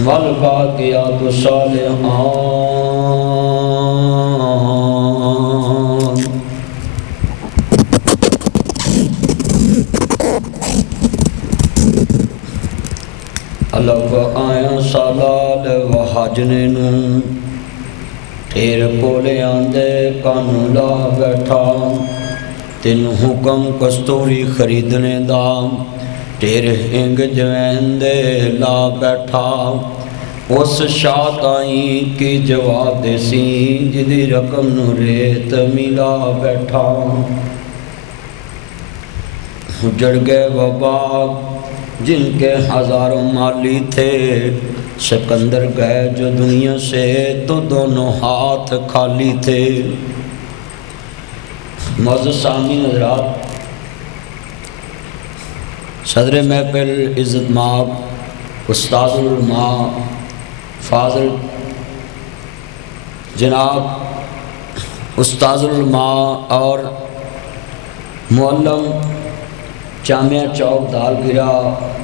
والباقیات الصالحات اللہ کو آیا سالال و حاجنے نوں تیرے کولے آندے کانوں لا بیٹھا تین حکم کستوری خریدنے دا تیرے ہنگ جوین دے لا بیٹھا اس شاہ آئی کی جواب دے سی جدی رقم نو ریت ملا بیٹھا جڑ گئے وہ باغ جن کے ہزاروں مالی تھے سکندر گئے جو دنیا سے تو دونوں ہاتھ خالی تھے معزز سامعین حضرات صدر محفل عزت مآب استاد العلماء فاضل جناب استاد العلماء اور معلم جامعہ چوک دالگرہ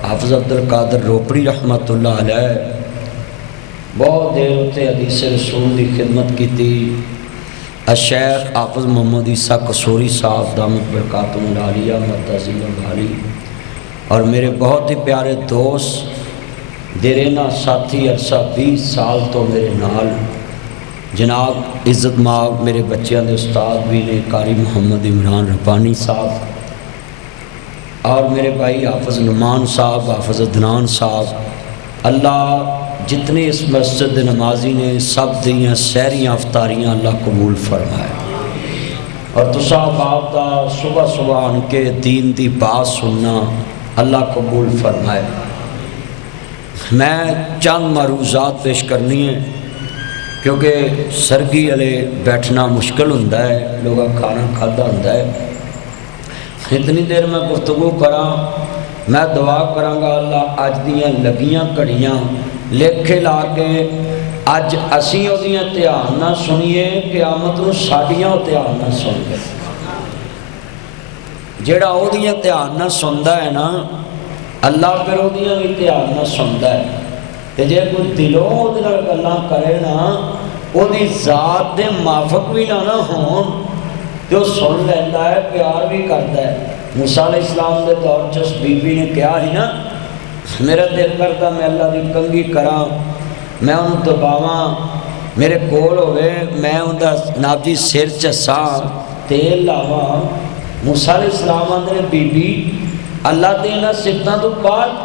حافظ عبدالقادر روپڑی رحمت اللہ علیہ بہت دیر ہوتے حدیث رسول کی خدمت کی تھی الشیخ حافظ محمد عیسیٰ قصوری صاحب دامت برکاتہم العالیہ مدعزیم الغالی اور میرے بہت ہی پیارے دوست دیرینہ ساتھی عرصہ 20 سال تو میرے نال جناب عزت مآب میرے بچیاں دے استاد بھی نے قاری محمد عمران ربانی صاحب اور میرے بھائی حافظ نعمان صاحب حافظ عدنان صاحب اللہ جتنے اس مسجد نمازی نے سب دیاں سہریاں افطاریاں اللہ قبول فرمائے اور تسا باپ دا صبح صبح ان کے دین دی بات سننا اللہ قبول فرمائے میں چند معروضات پیش کرنی ہیں کیونکہ سرگی والے بیٹھنا مشکل ہوتا ہے لوگا کھانا کھادا ہوتا ہے اتنی دیر میں گفتگو کراں میں دعا کرانگا اللہ اج دیاں لگیاں کڑیاں لکھے لا کے اج اسی او دیاں دھیان نہ سنیے قیامت نوں ساڈیاں دھیان نہ سن گے جیڑا او دیاں دھیان نہ سندا ہے نا اللہ پھر او دیاں بھی دھیان نہ سندا ہے تے جے کوئی دلوں او دے نال گلاں کرے نا او دی ذات دے موافق بھی نہ ہون جو سن لیتا ہے پیار بھی کرتا ہے موسیٰ علیہ السلام دے دور جس بی بی نے کیا ہی نا میرا دل کرتا میں اللہ دی کنگھی کراں میں انہوں دباواں میرے کول ہوئے میں انہوں دا ناب جی سر چساں تیل لاواں موسیٰ علیہ السلام نے بی بی اللہ دینا سبتاں تو پاک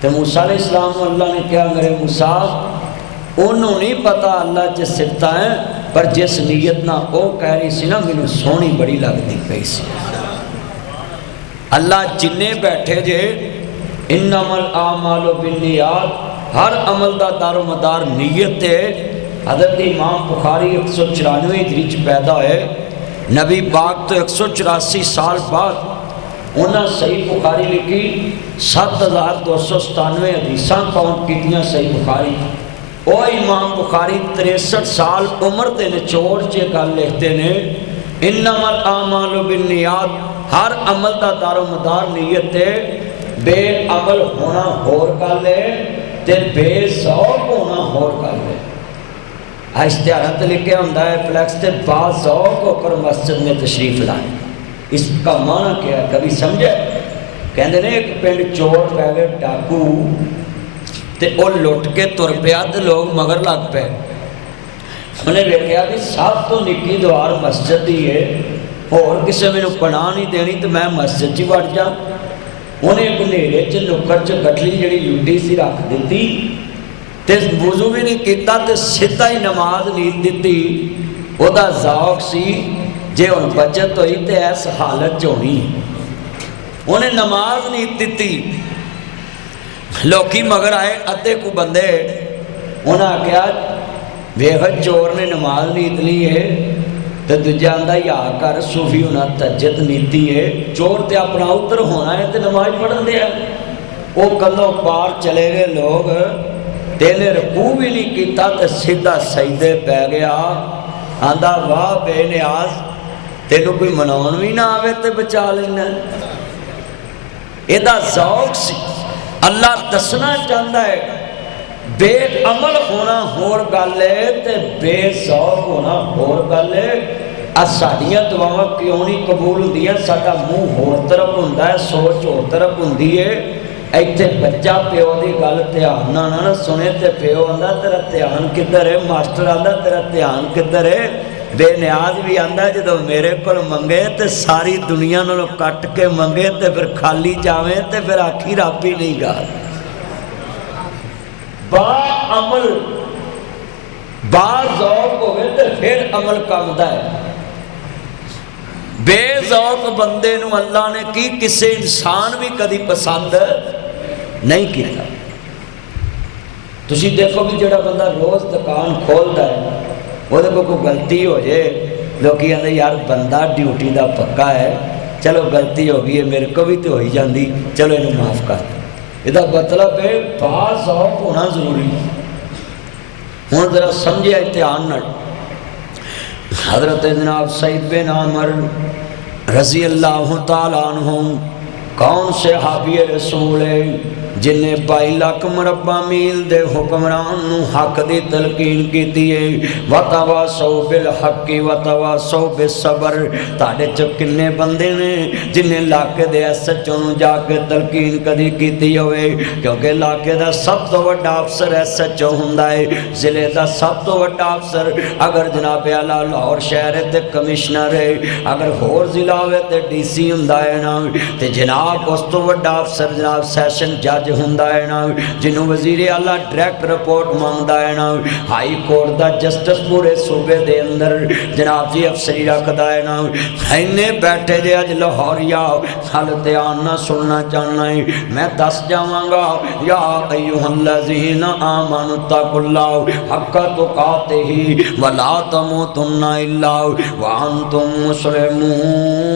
تو موسیٰ علیہ السلام اللہ نے کیا میرے موسیٰ انہوں نہیں پتا اللہ جس سبتاں ہیں پر جس نیت نہ او کہہ رہی سی نا میں سونی بڑی لگتی پئی سی اللہ جننے بیٹھے جے انما الاعمال بالنیات ہر عمل دا دار و مدار نیت ہے حضرت امام بخاری 194 ہجری پیدا ہے نبی پاک تو 184 سال بعد انہاں صحیح بخاری لکھی 7297 حدیثاں کاؤنٹ کیتیاں صحیح بخاری او امام بخاری 63 سال عمر دے نچوڑ چے گل لکھتے نے انما الاعمال بالنیات ہر عمل دا دار و مدار نیت ہے بے عمل ہونا ہور کر لے تے بے ذوق ہونا ہور کر لے اشتہارات لکھے ہوندہ ہے فلیکس تے با ذوق ہو کر مسجد میں تشریف لائیں اس کا معنی کیا ہے کبھی سمجھے کہندے نے ایک پینڈ چور پہ گئے ڈاکو تے او لٹ کے تر پیا تے لوگ مگر لگ پہ انہیں ویکھیا بھی سب تو نکی دوار مسجد دی ہے اور کسے میں نے پناہ نہیں دینی تو میں مسجد چی بڑھ جا انہیں ایک نیرے چ نکر چ گٹلی جڑی لڈی سی رکھ دیتی تے وضو بھی نہیں کیتا تے سیدھا ہی نماز نہیں دیتی او دا ذوق سی جے ان بچت ہوئی تے ایس حالت چونی انہیں نماز نہیں دیتی لوکی مگر آئے ادھے کو بندے انہاں کیا ویغت چور نے نماز نہیں اتنی ہے تو دجاندہ یا کر صوفی انہاں تجد نیتی ہے چور تے اپنا اتر ہونا ہے تے نماز پڑھن دیا وہ کلوں پار چلے گئے لوگ تینے رکوع بھی نہیں کیتا تے سیدھا سجدے پہ گیا آندھا واہ بے نیاز تینوں کوئی منون بھی نہ آوے تے بچا لینا ایدہ ذوق سی اللہ دسنا چاہتا ہے بے عمل ہونا ہور گل ہے تے بے ذوق ہونا ہور گل ہے۔ ساڈیاں دعاواں کیوں نہیں قبول ہوندیاں؟ ساڈا منہ ہور طرف ہوندا ہے، سوچ ہور طرف ہوندی ہے۔ ایتھے بچہ پیو دی گل دھیان نال نہ سنے تے پیو آندا تیرا دھیان کدھر ہے، ماسٹر آندا تیرا دھیان کدھر ہے، بے نیاز بھی آندا جدوں میرے کول منگے تے ساری دنیا نالوں کٹ کے منگے تے پھر خالی جاویں تے پھر آکھی رب ہی نہیں گا۔ با عمل با ذوق ہوئے تے پھر عمل کردا ہے۔ بے ذوق بندے نو اللہ نے کی کسے انسان بھی کدی پسند نہیں کیتا۔ تسی دیکھو بھی جڑا بندہ روز دکان کھولتا ہے وہ دیکھو کوئی غلطی ہو جائے لوگی آندے یار بندہ ڈیوٹی دا پکا ہے، چلو غلطی ہو گئی ہے میرے کو بھی تو ہو ہی جاندی، چلو انہیں معاف کر دیں۔ یہ مطلب ہے با ذوق ہونا ضروری ہے۔ ہوں ذرا سمجھے دھیان نال، حضرت جناب سعید بن عامر رضی اللہ تعالیٰ عنہ کون سے صحابی رسول ہے جن نے 22 لاکھ مربع میل دے حکمران نو حق دی تلقین کیتی ہے۔ وتواصوا بالحق وتواصوا بالصبر۔ تاڑے چ کنے بندے نے جن نے علاقے دے ایس ایچ او نو جا کے تلقین کدی کیتی ہوئے؟ کیونکہ علاقے دا سب تو بڑا افسر ایس ایچ او ہوندا ہے، ضلع دا سب تو بڑا افسر اگر جناب اعلیٰ لاہور شہر ہے تے کمشنر ہے، اگر ہور ضلع ہوئے تے ڈی سی ہوندا ہے نا، تے جناب اس تو بڑا افسر جناب سیشن جج ہوندا ہے نا، جنہوں وزیر اعلیٰ ڈائریکٹ رپورٹ مانگدا ہے نا، ہائی کورٹ دا جسٹس پورے صوبے دے اندر جناب جی افسری رکھدا ہے نا۔ اینے بیٹھے جے اج لاہوریا حال دھیان نہ سننا چاہنا ہے، میں دس جاواں گا یا ایھا الذین آمنوا اتقوا اللہ حق تقاتہ ولا تموتن الا وانتم مسلمون۔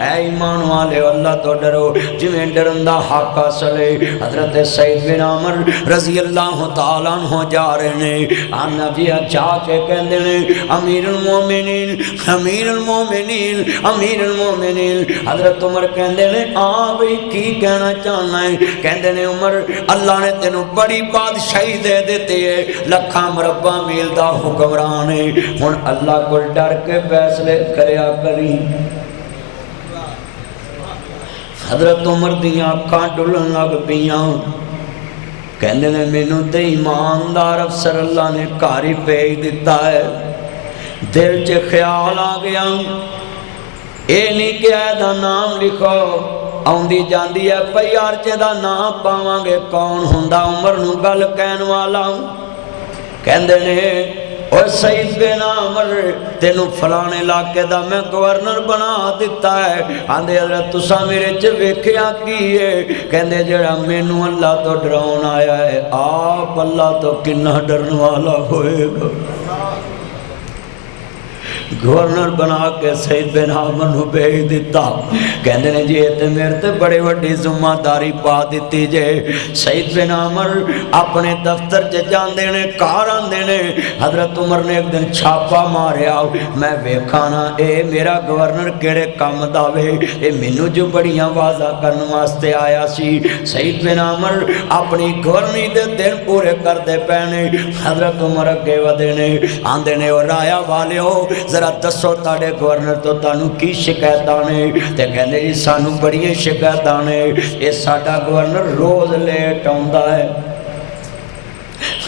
اے ایمان والے اللہ تو ڈرو جویں ڈرن دا حق اصل ہے۔ حضرت سعید بن عامر رضی اللہ تعالیٰ عنہ جا رہے نے، آنا جی چاہ کے کہندے نے امیر المومنین امیر المومنین امیر المومنین۔ حضرت عمر کہندے نے بھئی کی کہنا چاہنا ہے؟ کہندے نے عمر اللہ نے تینوں بڑی بادشاہی دے دیتے ہے، لکھاں مربع میل دا حکمران ہے، ہن اللہ کو ڈر کے فیصلے کریا کری۔ حضرت عمر دیاں اکھاں ڈلن لگ پیاں، کہندے نے مینوں تے ایماندار افسر اللہ نے گھر ہی بھیج دیتا ہے۔ دل چ خیال آ گیا اے نہیں کہ دا نام لکھو، آندی جاندی ہے پئی ارچے دا نام پاواں گے کون ہوندا عمر نو گل کہن والا؟ کہندے نے او سعید بن عامر تینوں فلانے علاقے دا میں گورنر بنا دیتا ہے۔ آندے حضرت تساں میرے چ ویکھیا کی ہے؟ کہندے جڑا مینوں اللہ تو ڈراؤن آیا ہے آپ اللہ تو کنا ڈرن والا ہوئے گا۔ گورنر بنا کے سعید بن عامر نو بھیج دیتا۔ کہندے نے جی تے میرے تے بڑی وڈی ذمہ داری پا دیتی جے۔ سعید بن عامر اپنے دفتر جاندے نے، گھر آندے نے۔ حضرت عمر نے ایک دن چھاپا ماریا، میں ویکھاں نا اے میرا گورنر کیڑے کام دا وے، اے مینوں جو بڑیاں واضح کرن واسطے آیا سی۔ سعید بن عامر اپنی گورنری دے دن پورے کردے پینے۔ حضرت عمر اگے ودے نے، آندے نے او رایا والیو ذرا دسو تاڑے گورنر تو تانوں کی شکایتاں نے؟ تے کہندے جی سانوں بڑی شکایتاں نے، اے ساڈا گورنر روز لیٹ آندا ہے،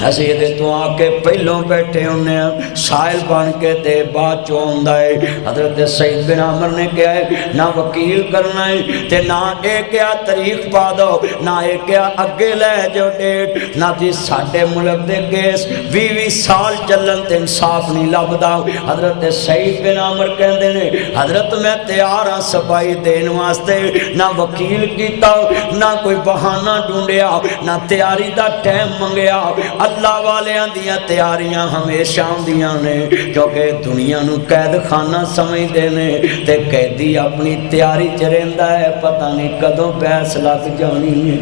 اسی دے تو آ کے پہلوں بیٹھے انہیں سائل بن کے تے بعد چوں آندا ہے۔ حضرت سعید بن عامر نے کہا ہے نہ وکیل کرنا ہے تے نہ اے کیا تاریخ پا دو، نہ اے کیا اگے لے جو ڈیٹ، نہ جی ساڈے ملک دے کیس 20 سال چلن تے انصاف نہیں لبدا۔ حضرت سعید بن عامر کہندے نے حضرت میں تیار ہاں صفائی دین واسطے، نہ وکیل کیتا نہ کوئی بہانہ ڈھونڈیا نہ تیاری دا ٹائم منگیا۔ اللہ والیاں دیاں تیاریاں ہمیشہ ہوندیاں نے، کیونکہ دنیا نو قید خانہ سمجھدے نے تے قیدی اپنی تیاری چ رہندا ہے، پتہ نہیں کدوں پیس لگ جانی ہے۔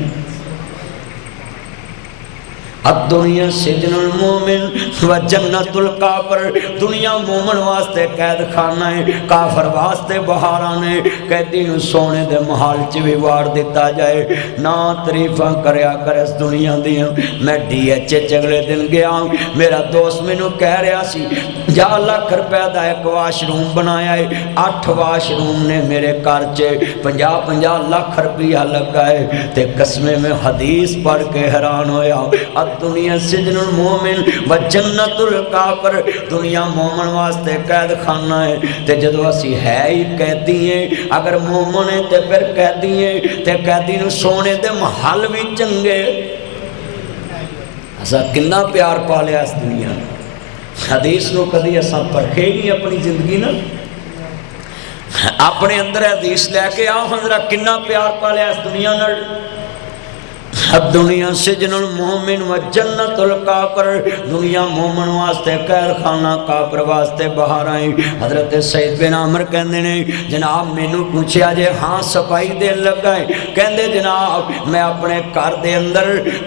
الدنیا سجن المومن و جنت الکافر، دنیا مومن واسطے قید خانہ ہے، کافر واسطے بہاراں نے، قیدی نو سونے دے محل چ بھی وار دیتا جائے۔ نہ تعریفاں کریا کر اس دنیا دیاں۔ میں ڈی ایچ اگلے دن گیا، میرا دوست مینوں کہہ رہا سی جا لاکھ روپے دا ایک واش روم بنایا ہے، 8 واش روم نے میرے گھر چ 50 لاکھ روپیہ لگا ہے۔ تے قسمے میں حدیث پڑھ کے حیران ہویا، دنیا سجن المومن و جنت الکافر، دنیا مومن واسطے قید خانہ ہے۔ تے جدو اسی ہے ہی قیدی ہیں، اگر مومن ہے تے پھر قیدی ہیں، تے قیدی نو سونے دے محل بھی چنگے۔ اسا کنا پیار پالیا اس دنیا، حدیث نو کدی اسا پرکھے نہیں اپنی زندگی نا، اپنے اندر حدیث لے کے آؤ حضرت کنا پیار پالیا اس دنیا نا۔ دنیا سجن المومن و جنت الکافر، دنیا مومن واسطے قید خانہ، کافر واسطے بہار آئی۔ حضرت سید بن عمر کہندے نے جناب مینوں پوچھیا جے ہاں صفائی دین لگا ہے، کہندے جناب میں اپنے گھر دے اندر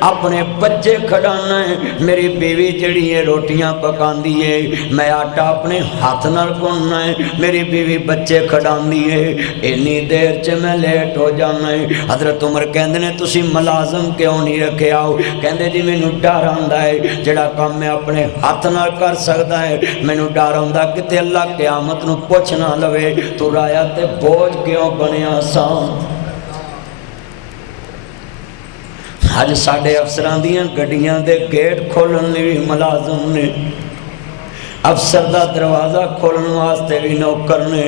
اپنے بچے کھڑانا ہے، میری بیوی جڑی ہے روٹیاں پکاندی ہے، میں آٹا اپنے ہاتھ نال گننا ہے، میری بیوی بچے کھڑاندی ہے، اتنی دیر چ میں لیٹ ہو جانا ہے۔ حضرت عمر کہندے نے تسی ملازم کیوں نہیں رکھے آؤ؟ کہندے جی مینوں ڈر آندا ہے جڑا کام میں اپنے ہاتھ نال کر سکدا ہے، مینوں ڈر آندا کتے اللہ قیامت نو پوچھ نہ لوے تو رایا تے بوجھ کیوں بنیا سان۔ اج ساڈے افسراں دیاں گڈیاں دے گیٹ کھولن لئی ملازم نے، افسر دا دروازہ کھولن واسطے بھی نوکر نے۔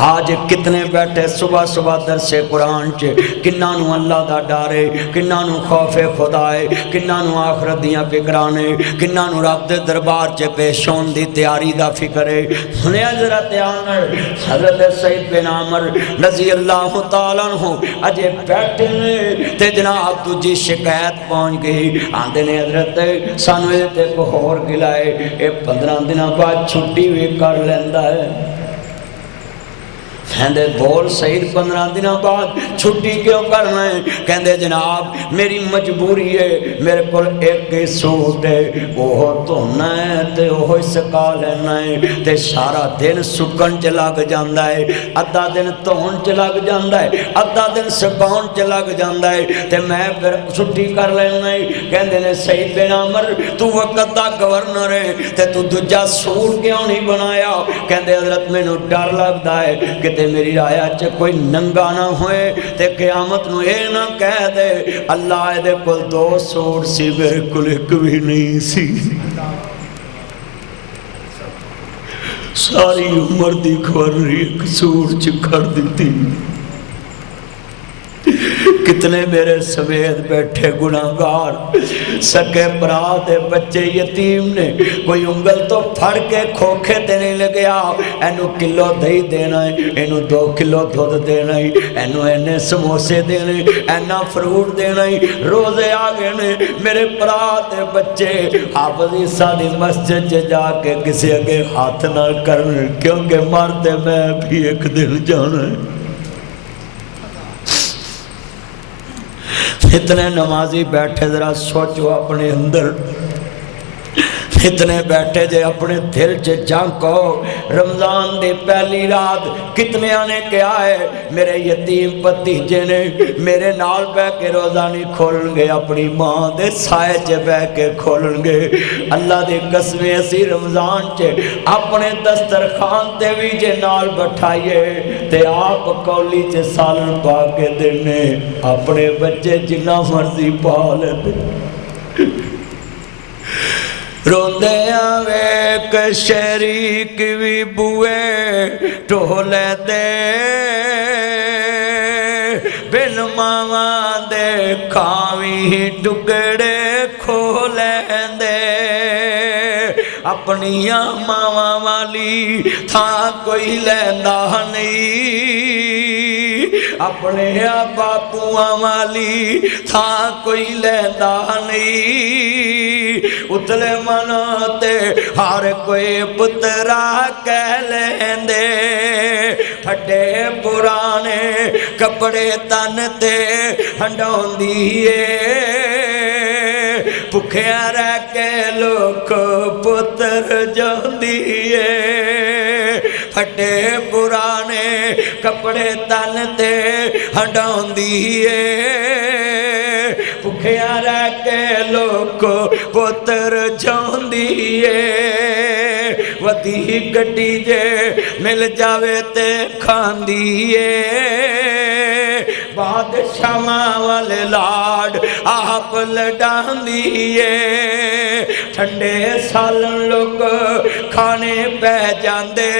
آج کتنے بیٹھے صبح صبح درس قرآن چ، کناں نو اللہ دا ڈر ہے، کناں نو خوف خدا ہے، کناں نو آخرت دیاں فکراں نے، کناں نو رب دے دربار چ پیش ہون دی تیاری دا فکر ہے۔ سنیا ذرا دھیان نال، حضرت سید بن عمر رضی اللہ تعالیٰ عنہ اجے بیٹھے نے تے جناب دوجی شکایت پہنچ گئی، آندے نے حضرت سانو تے کو ہور گلا ہے، اے 15 دنوں بعد چھٹی بھی کر لیندا ہے۔ کہندے بول سعید 15 دنوں بعد چھٹی کیوں کرنا ہے؟ کہندے جناب میری مجبوری ہے، میرے کول ایک ہی سوٹ ہے، وہ دھونا ہے تے وہ سکا لینا ہے، تے سارا دن سکن چ لگ جاندا ہے، ادھا دن دھون چ لگ جاندا ہے، ادھا دن سکاؤن چ لگ جاندا ہے، تے میں پھر چھٹی کر لینا ہے۔ کہندے نے سعید بن عمر تو وقت دا گورنر ہے تے تو دوجا سوٹ کیوں نہیں بنایا؟ کہندے حضرت مینوں ڈر لگدا ہے کہ میری رایا چ کوئی ننگا نہ ہوئے تے قیامت نو اے نہ کہہ دے اللہ دے کول 2 سوٹ سی میرے کول ایک بھی نہیں سی۔ ساری عمر دی خوری ایک سوٹ چ کر دیتی۔ کتنے میرے سمیت بیٹھے گناہگار سکے برا دے بچے یتیم نے، کوئی انگل تو پھڑ کے کھوکھے تے نہیں لگیا، اینو کلو دہی دینا ہے، اینو 2 کلو دودھ دینا ہے، اینو اینے سموسے دینے، اینا فروٹ دینا ہے۔ روزے آگے نے میرے برا دے بچے حافظ عیسیٰ دی مسجد جا کے کسی اگے ہاتھ نہ کرنے، کیونکہ مرتے میں بھی ایک دن جانا ہے۔ اتنے نمازی بیٹھے ذرا سوچو اپنے اندر، اتنے بیٹھے جے اپنے دل چ جھانکو، رمضان دی پہلی رات کتنے نے کیا ہے میرے یتیم بھتیجے نے میرے نال بہ کے روزہ نہیں کھولن گے، اپنی ماں دے سائے چ بہ کے کھولن گے۔ اللہ دی قسم اسی رمضان چ اپنے دسترخوان تے بھی جے نال بٹھائیے تے آپ کولی چ سالن پا کے دینے، اپنے بچے جنہ مرضی پال دے۔ روندے آوے کہ شریک بھی بوئے ٹولے دے، بن ماما دے کھاوی ٹکڑے کھولے دے، اپنی ماما والی تھا کوئی لیندہ نہیں، اپنے باپو والی تھا کوئی لیندہ نہیں، اتلے مناتے ہر کوئی پترا کہہ لیندے، پھٹے پرانے کپڑے تن تے ہنڈون دیئے، بھکھیا رہ کے لوک پتر جاندیے پھٹے پرانے کپڑے تن تے ہنڈاندیے بھکھیا رہ کے لوک پتر جاندیے ودی گڈی جے مل جاوے تے کھاندیے بادشاہاں والے لاڈ آپ لڈاندیے ٹھنڈے سالن لوگ کھانے پہ جاندے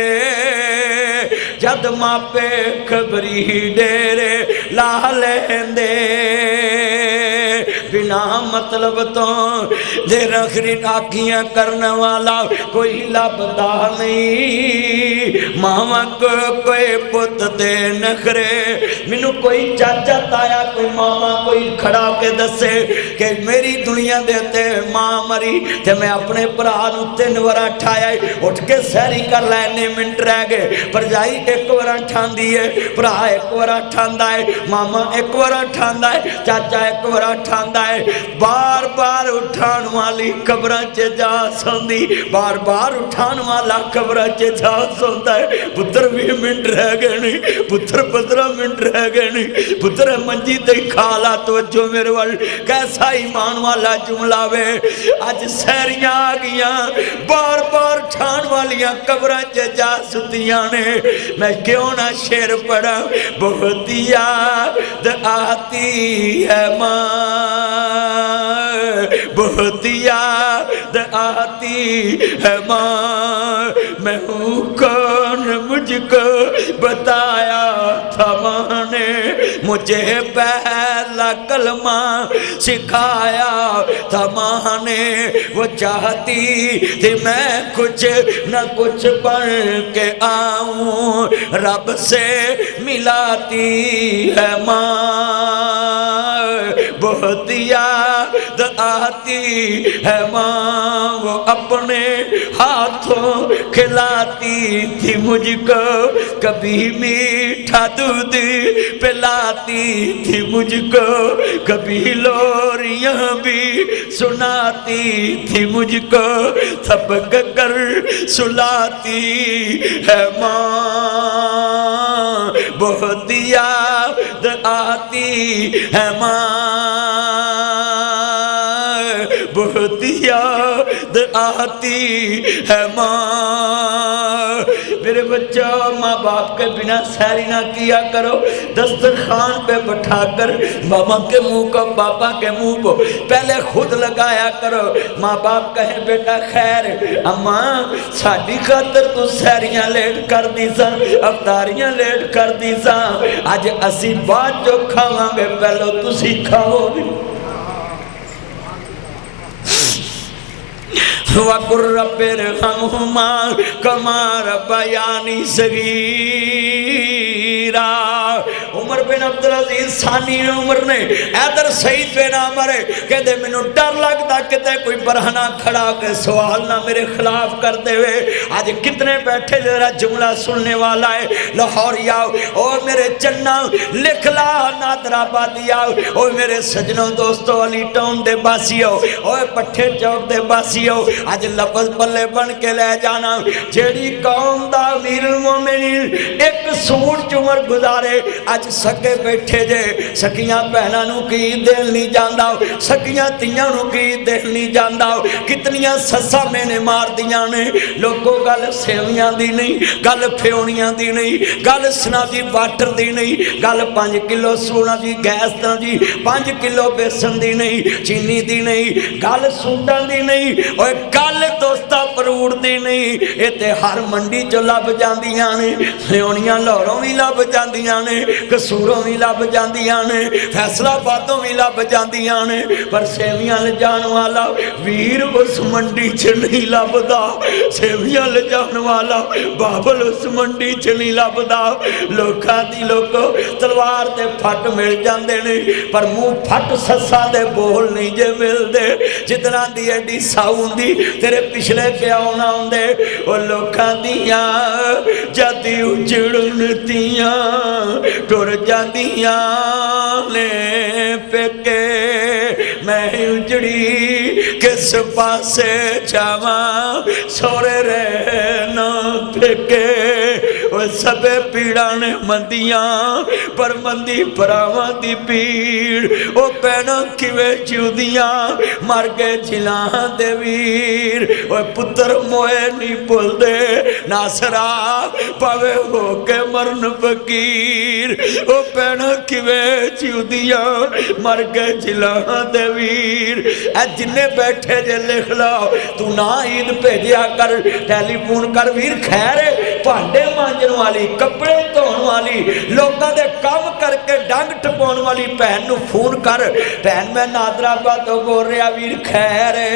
جد ماپے خبری ڈیرے لا لیندے بنا مطلب تو دیر آخری آکھیاں کرنے والا کوئی لبدا نہیں ماما کو کوئی پت دے نخرے منو کوئی چاچا تایا کوئی ماما کوئی کھڑا کے دسے کہ میری دنیا دیتے ماں مری تے میں اپنے پرانو 3 ورہ ٹھایا اٹھ کے سیری کر لینے منٹ رہ گئے پر جائی 1 ورہ ٹھان دیئے پرا 1 ورہ ٹھان دائے ماما 1 ورہ ٹھان دائے چاچا 1 ورہ ٹھان دائے بار بار اٹھان والی قبرہ چے جا سوندی بار بار اٹھان والا قبرہ چے جا سوندا ہے پتر 20 منٹ رہ گئے نہیں پتر 15 منٹ رہ گئے نہیں پتر منجی تے کھالا توجہ میرے وال کیسا ایمان والا جملہ وے آج سیریاں آگیاں بار بار ٹھان والیاں قبرہ چے جا سدیاں نے میں کیوں نہ شیر پڑھا بہت یاد آتی ہے ماں بہت یاد آتی ہے ماں میں ہوں کون مجھ کو بتایا تھا ماں نے مجھے پہلا کلمہ سکھایا تھا ماں نے وہ چاہتی تھی میں کچھ نہ کچھ بن کے آؤں رب سے ملاتی ہے ماں بہت یاد آتی ہے ماں وہ اپنے ہاتھوں کھلاتی تھی مجھ کو کبھی میٹھا دودھ پلاتی تھی مجھ کو کبھی لوریاں بھی سناتی تھی مجھ کو تھپک کر سلاتی ہے ماں بہت یاد آتی ہے ماں بہت یاد آتی ہے ماں میرے بچوں ماں باپ کے بنا سیری نہ کیا کرو دسترخوان پہ بٹھا کر ماما کے منہ کو پاپا کے منہ کو پہلے خود لگایا کرو ماں باپ کہیں بیٹا خیر اماں ساڑی خاطر تو سیریاں لیٹ کر دی سا افطاریاں لیٹ کر دی سا آج اسی بات جو کھاواں گے پہلو تسی کھاؤ بھی وَقُرْ رَبِّ ارْحَمْهُمَا كَمَا رَبَّيَانِي صَغِيرًا عمر بن عبدالعزیز ثانی عمر نے ایدر سعید بن عمر کہتے منو ڈر لگتا کہتے کوئی برہنہ کھڑا کے سوال نہ میرے خلاف کرتے ہوئے آج کتنے بیٹھے ذرا جملہ سننے والا ہے لاہور یاؤ او میرے چنہ لکھ لا نادر آبادی آؤ او میرے سجنوں دوستوں علی ٹاؤن دے باسی ہو او پٹھے چوک دے باسی ہو آج لفظ پلے بن کے لے جانا جیڑی قوم دا امیر المومنین ایک سوٹ عمر گزارے آج سکے بیٹھے جے سکیاں پہنا نو کی دل نہیں جانداؤ سکیاں تیاں نو کی دل نہیں جانداؤ کتنیاں سسا میں نے مار دیاں نے لوگوں گل سیویاں دی نہیں گل پھیونیاں دی نہیں گل سنا دی واٹر دی نہیں گل 5 کلو سونا دی گیس دا دی 5 کلو بیسن دی نہیں چینی دی نہیں گل سوٹاں دی نہیں اور گل دوستا پروڑ دی نہیں یہ تے ہر منڈی جو لب جاندیاں نے سیونیاں لوروں بھی لب جاندیاں نے کسوروں بھی لب جاندیاں نے فیصلہ باتوں بھی لب جاندیاں نے پر سیویاں لے جان والا ویر اس منڈی چھ نہیں لب دا سیویاں لے جان والا بابل اس منڈی چھ نہیں لب دا لوکاں دی لوکو تلوار دے پھٹ مل جاندے نے پر منہ پھٹ سسا دے بول نہیں جے مل دے جتنا دی ایڈی ساؤن دی تیرے پچھلے پہ آنا ہوندے وہ لوکاں دیاں جدی اجڑنتیاں ٹور جاندیاں لے پکے میں اجڑی کس پاسے جاواں سورے رہنا پھکے وہ سبے پیڑانے مندیاں پر مندی پراواں دی پیڑ وہ پینا کیوے چودیاں مر گئے جلاں دے ویر وہ پتر موئے نہیں پل دے ناصرہ پاوے ہو کے مرن فقیر وہ پینا کیوے چودیاں مر گئے جلاں دے ویر اے جنہیں بیٹھے جے لکھ لاؤ تو نا عید بھیجیا کر ٹیلی فون کر ویر خیرے پانڈے مانجن والی کپڑے دھون والی لوگاں دے کام کر کے ڈنگ ٹپون والی بہن نو فون کر بہن میں نادر آباد تو بول رہا ویر خیرے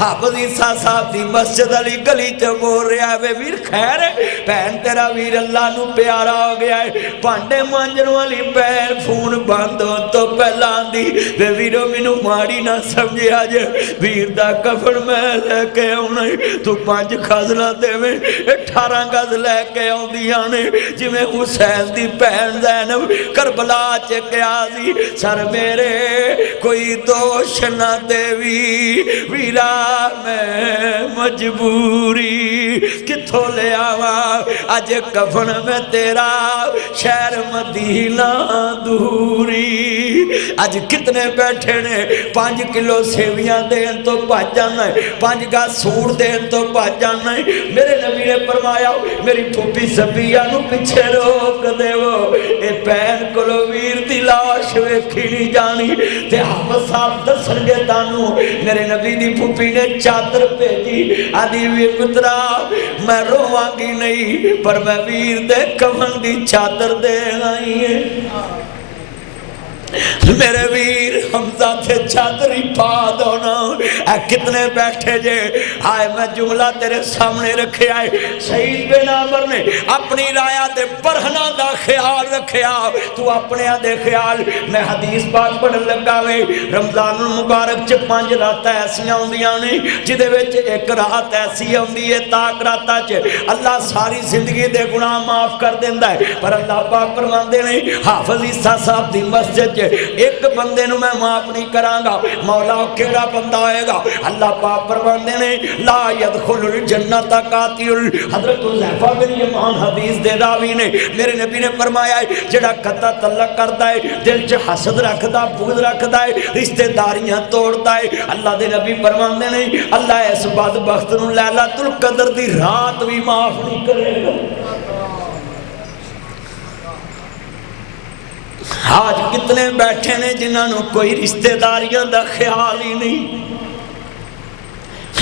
حافظ عیسیٰ صاحب دی مسجد علی گلی تو بول رہا ویر خیرے بہن تیرا ویر اللہ نو پیارا ہو گیا ہے پانڈے مانجن والی بہن فون بند ہو تو پہلا دی ویرو مینو ماڑی نہ سمجھے آج ویر دا کفن میں لے کے آنے تو 5 خزلہ دے میں 18 گز لے کے آن دیانے جی میں حسین دی بہن زینب کربلا چکے آزی سر میرے کوئی دوش نہ دیوی ویرا میں مجبوری کتھو لے آوا آج کفن میں تیرا شہر مدینہ دوری آج کتنے بیٹھے نے 5 کلو سیویاں دین تو پاچ جانا ہے 5 گا سوڑ دین تو پاچ جانا ہے میرے نبی نے فرمایا میری پھوپی صفیہ نو پیچھے روک دے وہ اے پین کلو ویر دی لاش ویکھی نہیں جانی تے حافظ صاحب دسن گے تانو میرے نبی دی پھوپی نے چادر بھیجی آدھی وی پترا میں رواں گی نہیں پر میں ویر دے کفن دی چادر دے آئی ہے میرے ویر حمزہ تھے چادری پا دونا اے کتنے بیٹھے جے آئے میں جملہ تیرے سامنے رکھے آئے شہید بن عامر نے اپنی رایا دے برہنہ دا خیال رکھے آؤ تو اپنے دے خیال میں حدیث پاک پڑھ لگا وے رمضان المبارک 5 رات ایسیاں ہوندیاں نے جدے وچ ایک رات ایسی ہوندی ہے تاک راتا اللہ ساری زندگی دے گناہ معاف کر دیندا ہے پر اللہ پاک فرماندے نے حافظ عیسیٰ صاحب دی مسجد ایک بندے نو میں معاف نہیں کرانگا مولا کیڑا بندہ آئے گا اللہ پاک فرماندے نے لا يدخل الجنت قاتل حضرت حذیفہ بن یمان حدیث دے راوی نے میرے نبی نے فرمایا ہے جڑا قطع تعلق کرتا ہے دل چ حسد رکھدا بغض رکھدا ہے رشتہ داریاں توڑتا ہے اللہ دے نبی فرماندے نے اللہ اس بدبخت نو لیلۃ القدر دی رات بھی معاف نہیں کرے گا آج کتنے بیٹھے نے جنہاں نو کوئی رشتہ داریاں دا خیال ہی نہیں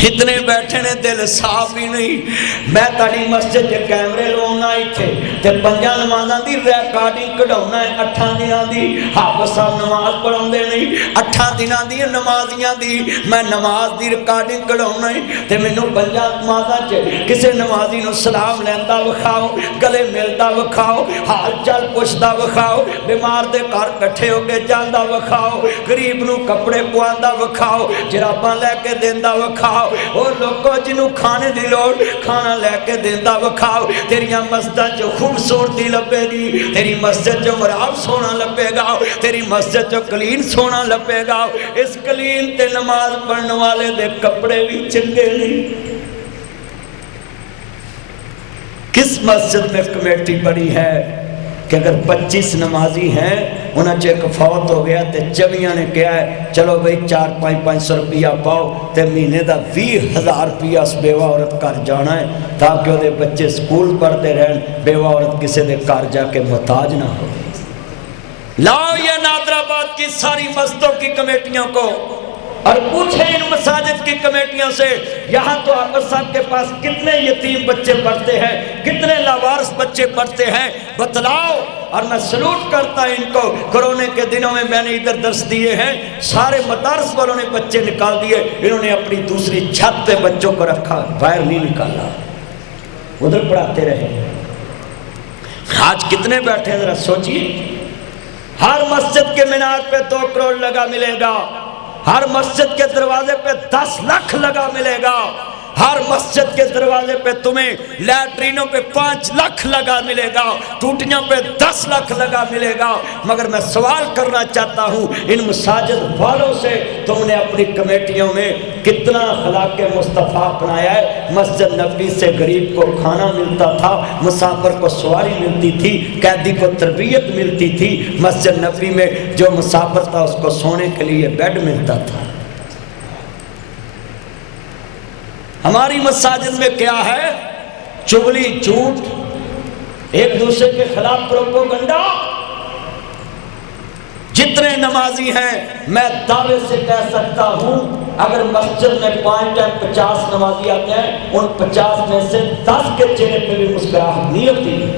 اتنے بیٹھے نے دل صاف ہی نہیں میں تاڑی مسجد کے کیمرے لونا ہی تھے تے 5 نمازاں دی ریکارڈنگ کڑھونا ہے 8 دنوں دی حافظ صاحب نماز پڑھوں دے نہیں 8 دنوں دی نمازیاں دی میں نماز دی ریکارڈنگ کڑھونا ہے تے میں نو 5 نمازاں کسے نمازی نو سلام لیندہ وکھاؤ گلے ملدہ وکھاؤ حال چال پوچھدہ وکھاؤ بیمار دے گھر کٹھے ہو کے جاندہ وکھاؤ غریب نو کپڑے پواندہ وکھاؤ جراباں لے کے دیندہ وکھاؤ اور لوگوں جنہوں کھانے دی لوڑ کھانا لے کے دیندہ وکھاؤ تیریاں مسجد جو خوبصورتی لبے گی تیری مسجد جو مراب سونا لبے گا تیری مسجد جو کلین سونا لبے گا اس کلین تے نماز پڑھنے والے دے کپڑے بھی چنگے نہیں کس مسجد میں کمیٹی بڑی ہے کہ اگر 25 نمازی ہیں انہاں چے ایک فوت ہو گیا تے چویاں نے کہا ہے چلو بھئی 4-500 روپیہ پاؤ تے مہینے دا 20,000 روپیہ اس بیوہ عورت کر جانا ہے تاکہ وہ دے بچے سکول پڑھتے رہن بیوہ عورت کسے دے کار جا کے محتاج نہ ہو لاؤ یہ نادر آباد کی ساری مسجدوں کی کمیٹیوں کو اور پوچھیں ان مساجد کی کمیٹیوں سے یہاں تو حافظ صاحب کے پاس کتنے یتیم بچے پڑھتے ہیں کتنے لاوارث بچے پڑھتے ہیں بتلاؤ اور میں سلوٹ کرتا ان کو کرونے کے دنوں میں نے ادھر درس دیے ہیں سارے مدارس والوں نے بچے نکال دیے انہوں نے اپنی دوسری چھت پہ بچوں کو رکھا باہر نہیں نکالا ادھر پڑھاتے رہے آج کتنے بیٹھے ذرا سوچیے ہر مسجد کے مینار پہ 2 کروڑ لگا ملے گا ہر مسجد کے دروازے پہ 10 لاکھ لگا ملے گا ہر مسجد کے دروازے پہ تمہیں لیٹرینوں پہ 5 لاکھ لگا ملے گا، ٹوٹیوں پہ 10 لاکھ لگا ملے گا، مگر میں سوال کرنا چاہتا ہوں ان مساجد والوں سے، تم نے اپنی کمیٹیوں میں کتنا اخلاق مصطفیٰ اپنایا ہے؟ مسجد نبوی سے غریب کو کھانا ملتا تھا، مسافر کو سواری ملتی تھی، قیدی کو تربیت ملتی تھی، مسجد نبوی میں جو مسافر تھا اس کو سونے کے لیے بیڈ ملتا تھا۔ ہماری مساجد میں کیا ہے؟ چغلی، جھوٹ، ایک دوسرے کے خلاف پروپیگنڈا۔ جتنے نمازی ہیں میں دعوے سے کہہ سکتا ہوں اگر مسجد میں 5 ٹائم 50 نمازی آتے ہیں، ان 50 میں سے 10 کے چہرے پہ بھی مسکراہٹ نہیں ہوتی،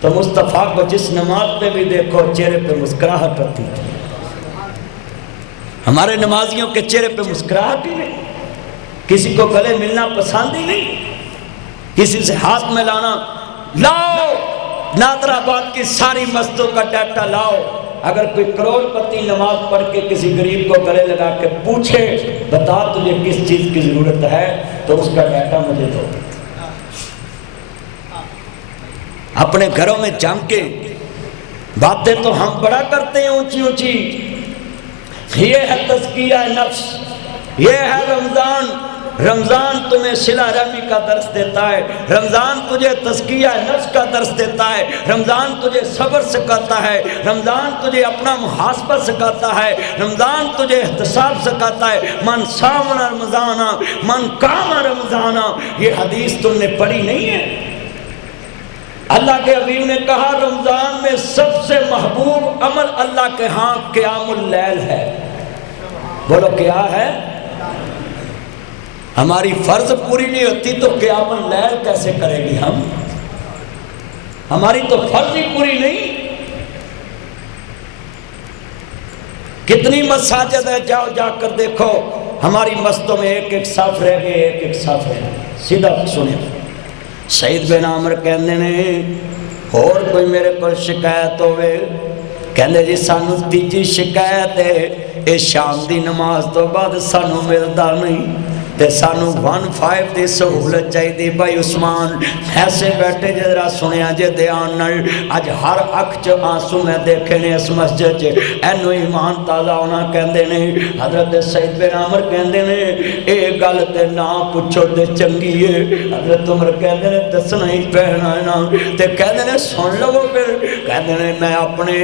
تو مصطفیٰ کو جس نماز پہ بھی دیکھو چہرے پہ مسکراہٹ ہوتی تھی۔ ہمارے نمازیوں کے چہرے پہ مسکراہٹ ہی نہیں، کسی کو گلے ملنا پسند ہی نہیں، کسی سے ہاتھ میں لانا۔ لاؤ نادر آباد کی ساری مسجدوں کا ڈیٹا لاؤ، اگر کوئی کروڑ پتی نماز پڑھ کے کسی غریب کو گلے لگا کے پوچھے بتا تجھے کس چیز کی ضرورت ہے تو اس کا ڈیٹا مجھے دو۔ اپنے گھروں میں جم کے باتیں تو ہم بڑا کرتے ہیں اونچی اونچی، یہ ہے تزکیہ نفس، یہ ہے رمضان۔ رمضان تمہیں صلہ رحمی کا درس دیتا ہے، رمضان تجھے تزکیہ نفس کا درس دیتا ہے، رمضان تجھے صبر سکھاتا ہے، رمضان تجھے اپنا محاسبہ سکھاتا ہے، رمضان تجھے احتساب سکھاتا ہے۔ من صام رمضان من قام رمضان، یہ حدیث تم نے پڑھی نہیں ہے؟ اللہ کے حبیب نے کہا رمضان میں سب سے محبوب عمل اللہ کے ہاں قیام اللیل ہے۔ بولو کیا ہے؟ ہماری فرض پوری نہیں ہوتی تو قیام اللیل کیسے کرے گی ہم؟ ہماری تو فرض ہی پوری نہیں۔ کتنی مساجد ہے، جاؤ جا کر دیکھو، ہماری مسجدوں میں ایک ایک صف رہ گئے، ایک ایک صف رہ گئے۔ سیدھا سنیں، سعید بن عامر کہندے نے اور کوئی میرے پر شکایت ہوئے، کہندے جی سانو تیجی شکایت ہے، اے شام دی نماز تو بعد سانو ملدا نہیں، تے سانو 1-5 دی سہولت چاہی دی۔ بھائی عثمان ایسے بیٹھے جدرا سنیا جے دیان نل، آج ہر اکھ چ آنسو میں دیکھے نے اس مسجد چ، اینو ایمان تازہ ہونا کہندے نے۔ حضرت سعید بن عامر کہندے نے اے گل تے نہ پوچھو تے چنگی ہے، حضرت عمر کہندے نے دسنا ہی پہنا ہے نا، تے کہندے نے سن لو پھر، کہندے نے میں اپنے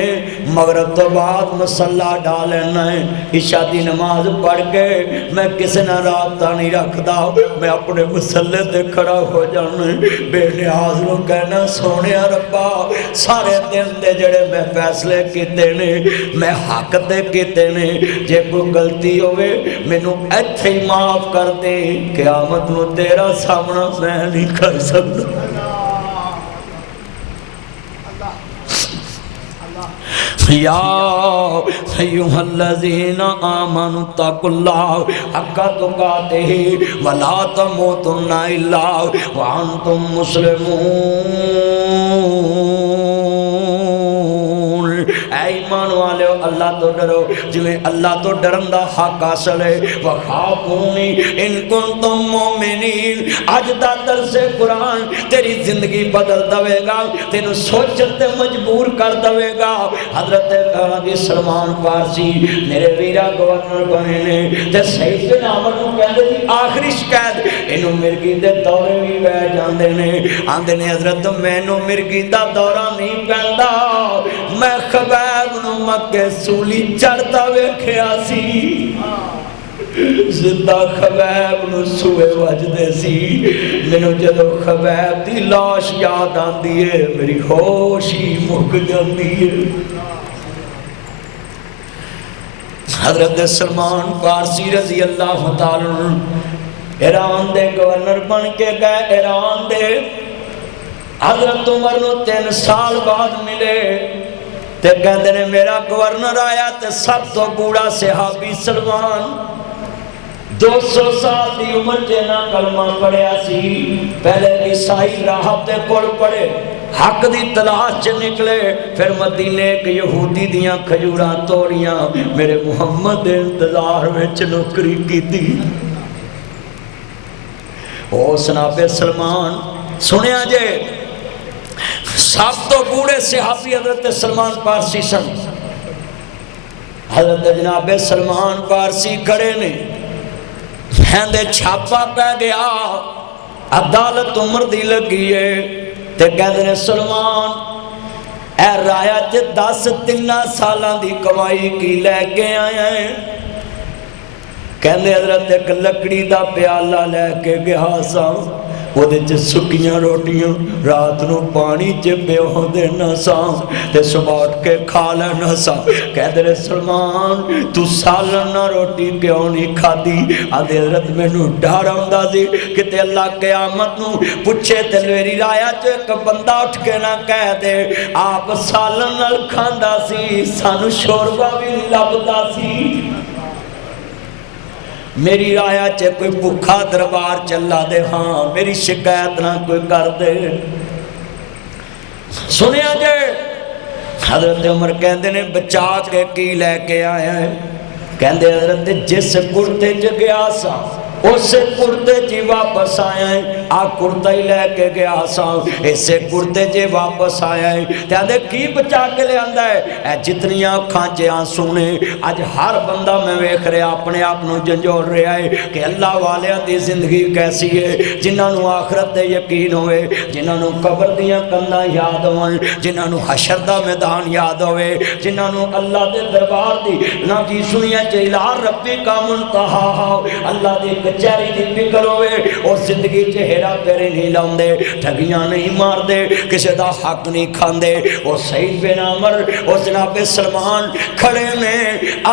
مغرب تو بعد مصلی ڈالنا ہے، عشاء دی نماز پڑھ کے میں کسی نہ رابطہ نہیں رکھدا، میں اپنے مسلے تے کھڑا ہو جانا، بے نیاز نو کہنا سونے ربا سارے دن دے جڑے میں فیصلے کیتے نے، میں حق تے کیتے نے، جے کوئی غلطی ہوئے مینوں ایتھے ہی معاف کر دے، قیامت نو تیرا سامنا میں نہیں کر سکتا۔ یا ایھا الذین آمنوا اتقوا اللہ حق تقاتہ ولا تموتن الا وانتم مسلمون۔ اے ایمان والے اللہ تو ڈرو جویں اللہ تو ڈرن دا حق حاصل ہے، وخافونی ان کنتم مومنین۔ اج دا درس قرآن تیری زندگی بدل دے گا، تینوں سوچن تے مجبور کر دے گا۔ حضرت سلمان فارسی میرے ویرا گورنر بنے نے، تے سعید بن عامر نو کہندے جی آخری شکایت اینوں مرگی دے دورے بھی پہ جاندے نے، آندے نے حضرت مینوں مرگی دا دورہ نہیں پیندا، میں خبیب نو مکے سولی چڑھتا ویکھیا سی، زندہ خبیب نو سوئے وجدے سی، مینوں جدو خبیب دی لاش یاد آندی ہے میری ہوش ہی مک جاندی ہے۔ حضرت سلمان فارسی رضی اللہ تعالی ایران دے گورنر بن کے گئے، ایران دے حضرت عمر نو 3 سال بعد ملے، تے کہندے نے میرا گورنر آیا تے سب تو بوڑھا صحابی سلمان 200 سال دی عمر جینا کلمہ پڑھیا سی، پہلے عیسائی راہب تے کول پڑھے، حق دی تلاش چ نکلے، پھر مدینے ایک یہودی دیاں کھجوراں توڑیاں، میرے محمد انتظار وچ نوکری کیتی۔ او جناب سلمان سنیا جے سب تو بوڑھے صحابی حضرت سلمان پارسی سن حضرت جناب سلمان پارسی کھڑے نے کہندے چھاپا پہ گیا عدالت عمر دی لگی ہے تے کہندے نے سلمان اے رایا تے 10 سالاں دی کمائی کی لے کے آیا ہے کہندے حضرت ایک لکڑی دا پیالہ لے کے گیا سا وہ دے سکیاں روٹیاں رات نو پانی پیو دینا سا تے صبح اٹھ کے کھا لینا سا کہتے رہے سلمان تو سالانہ روٹی کیوں نہیں کھا دی آدھے حضرت میں نو ڈر آندا سی کہ اللہ قیامت نو پوچھے تے میری رایا چ ایک بندہ اٹھ کے نہ کہہ دے آپ سالانہ کھاندا سی سانو شوربا بھی لبدا سی میری رایا چے کوئی بھوکا دربار چلا دے ہاں میری شکایت نہ کوئی کر دے سنیا جے حضرت عمر کہندے نے بچا کے کی لے کے آیا ہے کہندے حضرت جس کرتے چ گیا سا اسے کرتے جی واپس آیا ہے آ کرتا ہی لے کے گیا سا اسے کرتے جی واپس آیا ہے کہندے کی بچا کے لے آندا ہے اے جتنی آنکھاں چ آنسو نے اج ہر بندہ میں ویکھ رہا اپنے آپ نو جنجور رہا ہے کہ اللہ والیاں دی زندگی کیسی ہے جنہاں نو آخرت دے یقین ہوئے جنہاں نو قبر دیاں کناں یاد ہون جنہاں نو حشر دا میدان یاد ہوئے جنہاں نو اللہ دے دربار دی نہ جی سنیا چ الہ ربی کا منتہا اللہ دی کچہری دی فکر ہوئے اور زندگی چ ہیرا پھیری نہیں لاؤندے ٹھگیاں نہیں مار دے کسی دا حق نہیں کھاندے اور سعید بن عمر اور جناب سلمان کھڑے نے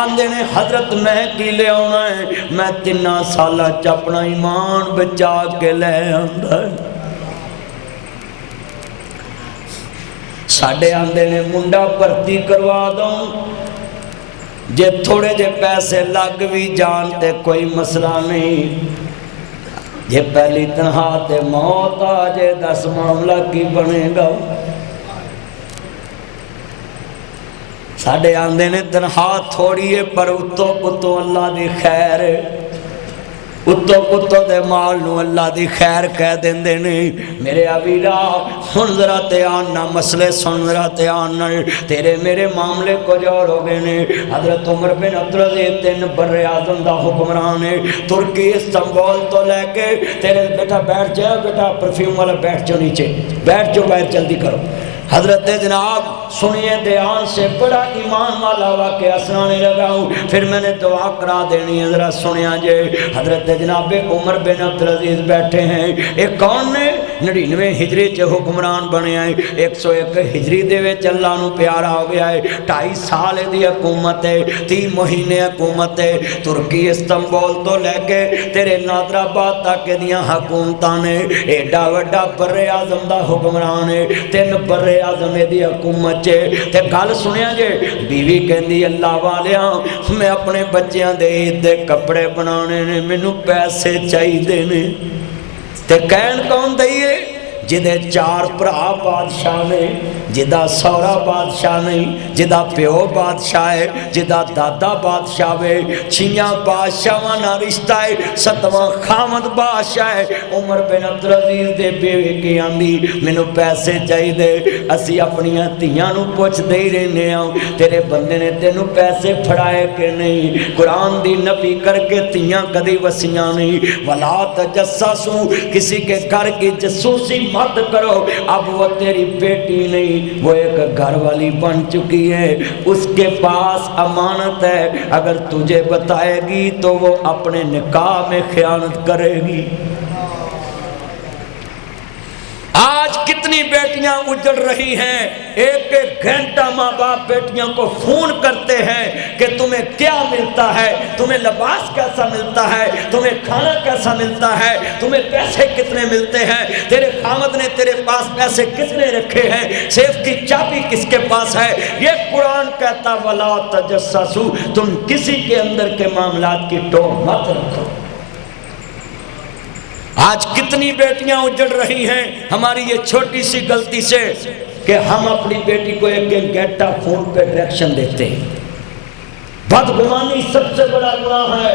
آندے نے حضرت میں کی لے آنا ہے میں 3 سالہ اپنا ایمان بچا کے لے آندا ہے ساڑھے آندے نے منڈا بھرتی کروا دوں جے تھوڑے جے پیسے لگ بھی جانتے کوئی مسئلہ نہیں جے پہلی تنہا تے موت آجے 10 معاملہ کی بنے گا ساڑھے آندے نے تنہا تھوڑی ہے پر اتو کتو اللہ دی خیر اتو کتو دے مال نو اللہ دی خیر کہہ دیں دے نہیں میرے عبیدہ سن ذرا تیاننا مسئلے سن ذرا تیاننا تیرے میرے معاملے کو جوڑ ہو گئے نے حضرت عمر بن عبدالعزیز 3 بر اعظم دا حکمران ہے ترکی استنبول تو لے کے تیرے بیٹا بیٹھ جائے بیٹا پرفیوم والا بیٹھ جو نیچے بیٹھ جو باہر جلدی کرو حضرت جناب سنیے دھیان سے بڑا ایمان والا واقعہ سنانے لگا ہوں پھر میں نے دعا کرا دینی ہے ذرا سنیا جے حضرت جناب عمر بن عبدالعزیز بیٹھے ہیں ایک کون نے 99 ہجری چے حکمران بنے ہیں 101 ہجری دے وچ اللہ نو پیارا ہو گیا ہے 2.5 سال دی حکومت ہے 3 مہینے حکومت ہے ترکی استنبول تو لے کے تیرے نادر آباد تک دیاں حکومتاں نے ایڈا وڈا بر اعظم دا حکمران ہے 3 بر اعظم دی حکومت چے تے گل سنیا جے بیوی کہندی اللہ والیاں میں اپنے بچیاں دے عید دے کپڑے بنانے نے مینوں پیسے چاہیے نے تے کہن کون دئیے جدے 4 بھرا بادشاہ نے جدا سورا بادشاہ نہیں جدا پیو بادشاہ ہے جدا دادا بادشاہ ہے 6 بادشاہاں نہ رشتہ ہے 7واں خامد بادشاہ ہے عمر بن عبدالعزیز دے بیوی کی آندی مینوں پیسے چاہیے دے اسی اپنی دھیاں نو پوچھ دے ہی رہنے ہوں تیرے بندے نے تینوں پیسے پھڑائے کہ نہیں قرآن دی نبی کر کے دھیاں کدی وسیاں نہیں ولا تجسسوا کسی کے گھر کی جاسوسی مت کرو اب وہ تیری بیٹی نہیں وہ ایک گھر والی بن چکی ہے اس کے پاس امانت ہے اگر تجھے بتائے گی تو وہ اپنے نکاح میں خیانت کرے گی آج کتنی بیٹیاں اجڑ رہی ہیں ایک ایک گھنٹہ ماں باپ بیٹیاں کو فون کرتے ہیں کہ تمہیں کیا ملتا ہے تمہیں لباس کیسا ملتا ہے تمہیں کھانا کیسا ملتا ہے تمہیں پیسے کتنے ملتے ہیں تیرے خامد نے تیرے پاس پیسے کتنے رکھے ہیں سیف کی چابی کس کے پاس ہے یہ قرآن کہتا ولا تجسسوا تم کسی کے اندر کے معاملات کی ٹوہ مت رکھو آج کتنی بیٹیاں اجڑ رہی ہیں ہماری یہ چھوٹی سی غلطی سے کہ ہم اپنی بیٹی کو ایک گھنٹہ فون پہ ڈائریکشن دیتے ہیں بدگمانی سب سے بڑا گناہ ہے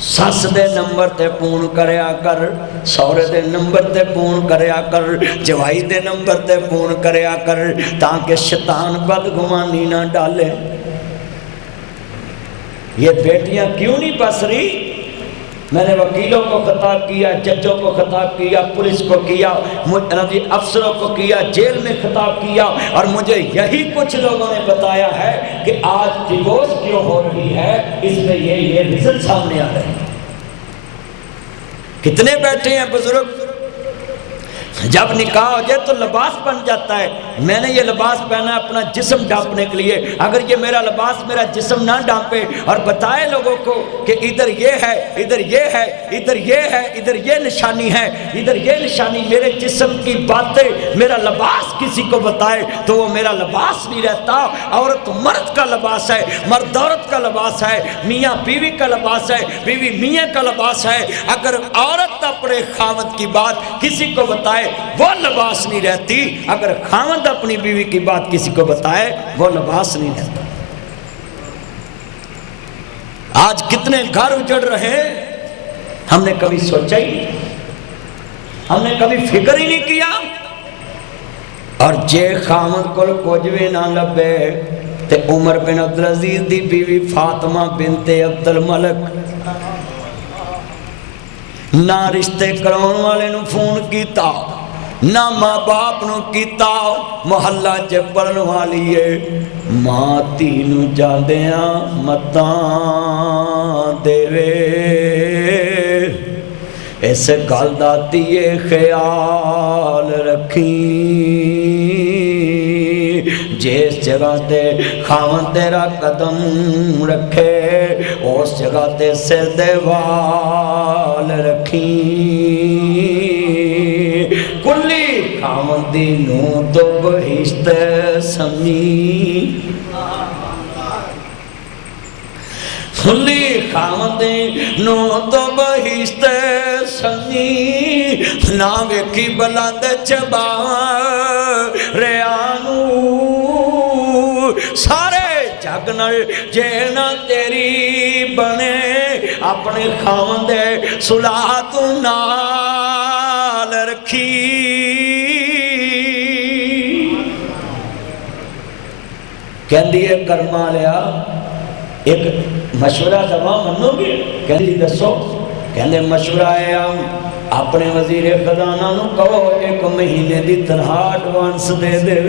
سس دے نمبر تے فون کریا کر، سورے دے نمبر تے فون کریا کر، جوائی دے نمبر تے فون کریا کر، تاکہ شیطان بدگمانی نہ ڈالے۔ یہ بیٹیاں کیوں نہیں بس رہی؟ میں نے وکیلوں کو خطاب کیا، ججوں کو خطاب کیا، پولیس کو کیا، افسروں کو کیا، جیل میں خطاب کیا، اور مجھے یہی کچھ لوگوں نے بتایا ہے کہ آج ڈیورس کیوں ہو رہی ہے، اس میں یہ ریزن سامنے آ رہے ہیں۔ کتنے بیٹھے ہیں بزرگ، جب نکاح ہو جائے تو لباس بن جاتا ہے، میں نے یہ لباس پہنا ہے اپنا جسم ڈھانپنے کے لیے، اگر یہ میرا لباس میرا جسم نہ ڈھانپے اور بتائے لوگوں کو کہ ادھر یہ ہے، ادھر یہ ہے، ادھر یہ ہے، ادھر یہ نشانی ہے، ادھر یہ نشانی، میرے جسم کی باتیں میرا لباس کسی کو بتائے تو وہ میرا لباس نہیں رہتا۔ عورت مرد کا لباس ہے، مرد عورت کا لباس ہے، میاں بیوی کا لباس ہے، بیوی میاں کا لباس ہے۔ اگر عورت اپنے خاوند کی بات کسی کو بتائے وہ لباس نہیں رہتی، اگر خاوند اپنی بیوی کی بات کسی کو بتائے وہ لباس نہیں رہتا۔ آج کتنے گھر اجڑ رہے ہیں، ہم نے کبھی سوچا ہی نہیں، ہم نے کبھی فکر ہی نہیں کیا۔ اور جے خاوند کو کچھ بھی نہ لبے تے عمر بن عبدالعزیز دی بیوی فاطمہ بنت عبد الملک نہ رشتے کراؤن والے نو فون کیتا، نہ ماں باپ نو کیتا، محلہ چ پڑھن والی ہے، ماں تینو جاندیاں متاں دے اس گل دا تیے خیال رکھی، جس جگہ تے خاوند تیرا قدم رکھے اس جگہ تے سر دے وال رکھی، کلی خاوندی نو تو بہشت سمی، کلی خاوندی نو تو بہشت سمی، نہ ویکھی بلند چبا ریانو، سارے جگ نال جے نہ تیری بنے، اپنے خاوند صلح تو نال رکھی۔ کہندی ہے کرما لیا ایک مشورہ دوا منو گے؟ کہندی دسو؟ کہندے مشورہ ہے اپنے وزیر خزانہ نو کہو 1 مہینے دی تنخواہ ایڈوانس دے دے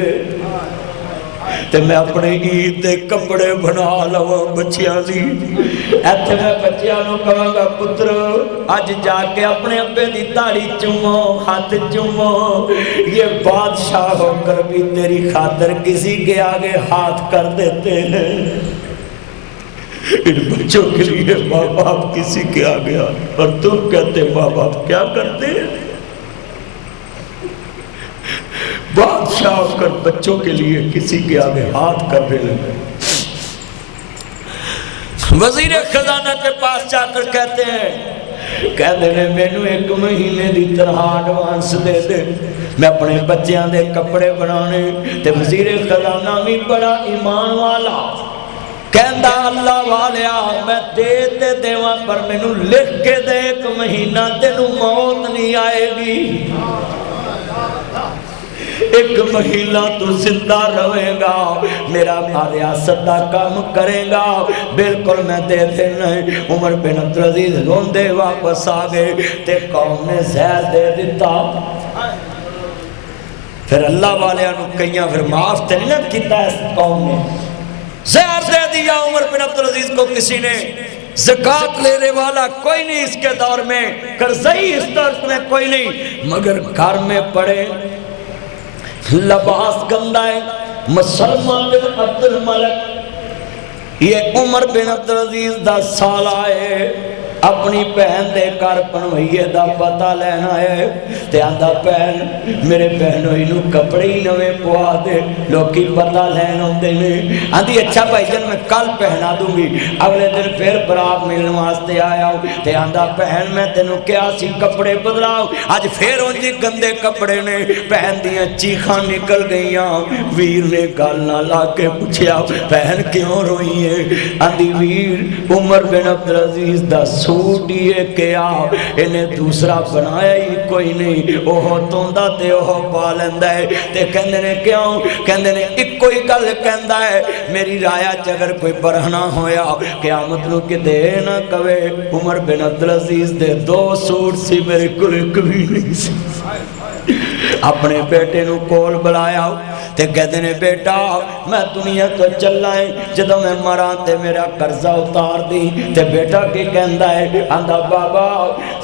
تے میں اپنے عید دے کپڑے بنا لواں بچیاں دی۔ ایتھے میں بچیاں نو کہاں گا پتر اج جا کے اپنے ابے دی داڑھی چومو، ہاتھ چومو، یہ بادشاہ ہو کر بھی تیری خاطر کسی کے آگے ہاتھ کر دیتے ہیں۔ ان بچوں کے لیے ماں باپ کسی کے آگے اور تم کہتے ماں باپ کیا کرتے ہیں؟ بادشاہ ہو کر بچوں کے لیے کسی کے آگے ہاتھ کر رہے ہیں۔ وزیر خزانہ کے پاس جا کر کہتے ہیں میں نو 1 مہینے دی تنخواہ ایڈوانس دے دے، میں اپنے بچیاں دے کپڑے بنانے۔ تے وزیر خزانہ بھی بڑا ایمان والا کہندا اللہ والیا میں دے تے دیواں پر مینوں لکھ کے دے 1 مہینہ تینوں موت نہیں آئے گی، 1 مہینہ تو زندہ رہے گا، میرا ریاست دا کام کرے گا، بالکل میں دے دینا ہے۔ عمر بن عبدالعزیز روندے واپس آ گئے تے قوم نے زہر دے دیتا۔ پھر اللہ والے نو کئیاں پھر معاف تے نہیں کیتا اس قوم نے، زہر دے دیا عمر بن عبدالعزیز کو کسی نے۔ زکاة لینے والا کوئی نہیں اس کے دور میں، قرضئی اس دور میں کوئی نہیں، مگر گھر میں پڑے لباس گندہ ہے۔ مسلمہ بن عبد الملک یہ عمر بن عبدالعزیز دا سالہ ہے، اپنی بہن دے کر پنوئیے دا پتہ لینا ہے تے آندہ بہن میرے بہنوئی نو کپڑے ہی نوے پوا دے، لوکی پتہ لین ہوندے نے۔ آندھی اچھا بھائی جن میں کل پہنا دوں گی۔ اگلے دن پھر برات ملن واسطے آیا ہوں تے آندہ بہن میں تینوں کیا سی کپڑے بدلاؤ، آج پھر انجی گندے کپڑے نے۔ بہن دیاں چیخاں نکل گئیاں، ویر نے گال نہ لا کے پوچھیا بہن کیوں روئی ہے؟ آندھی ویر عمر بن عبدالعزیز دا سوٹ یہ کیا انہیں دوسرا بنایا ہی کوئی نہیں اوہ توندہ تے اوہ پا لیندہ ہے تے کہندے نے کیوں کہندے نے ایک کوئی گل کہندہ ہے میری رایا اگر کوئی برہنا ہویا قیامت نو کہ دے نہ کوے عمر بن عبدالعزیز دے 2 سوٹ سی میرے کلے کبھی نہیں سی اپنے بیٹے نو کول بلایا تے کہتے نے بیٹا میں دنیا تو چلائیں جدو میں مران تے میرا قرضہ اتار دی تے بیٹا کی کہندہ ہے آندھا بابا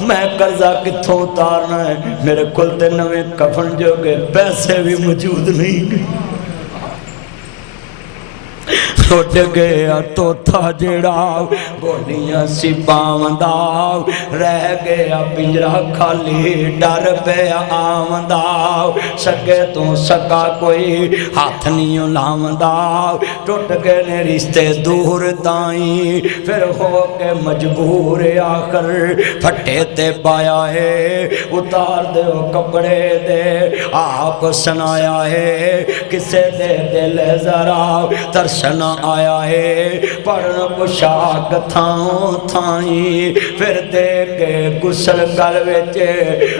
میں قرضہ کتھوں اتارنا ہے میرے کھلتے نویں کفن جو گے پیسے بھی موجود نہیں اٹھ گیا تو تھا جڑا بولیاں سی پاوندہ رہ گیا پنجرہ کھالی ڈر پہ آوندہ سکے تو سکا کوئی ہاتھ نہیں لاوندہ ٹوٹ گئے نے رشتے دور دائیں پھر ہو کے مجبور آخر پھٹے تے پایا ہے اتار دے کپڑے دے آپ سنایا ہے کسے دے دل ذرا ترسنا آیا ہے پڑھن پشاک تھاؤں تھائیں پھر دے کے گسل گل ویچے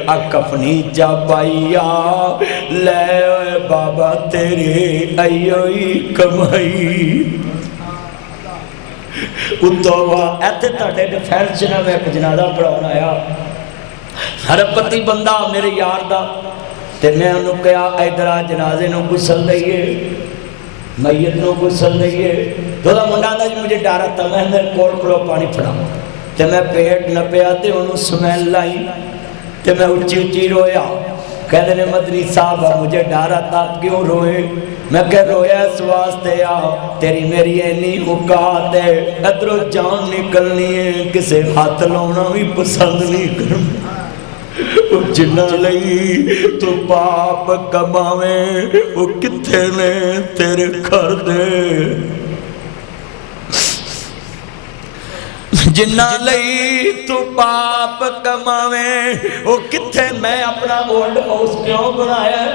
اکفنی جا پائیا لے بابا تیری ایوئی کمائی اتوا ایتے تاڑے ڈیفینس جنہ میں ایک جنازہ پڑھاؤنا آیا ہر پتی بندہ میرے یار دا تے میں انہوں کہا ایدرا جنازے نو گسل دئیے میت نو گسل دئیے دو دا منڈا دا جی مجھے ڈارا تھا میں اندر کول کھلو پانی پھڑا تے میں پیٹ نہ پیا تے انہوں سمیل لائی تے میں اچھی اچھی رویا کہتے نے مدنی صاحبہ مجھے ڈارا تھا کیوں روئے میں کہہ رویا اس واسطے تیری میری اینی اوقات ہے ادھر جان نکلنی ہے کسے ہاتھ لاؤنا بھی پسند نہیں کرنا جنہ لئی تو پاپ کماویں وہ کتھے نے تیرے گھر دے جنہ لئی تو پاپ کماویں وہ کتھے میں اپنا اولڈ ہاؤس کیوں بنایا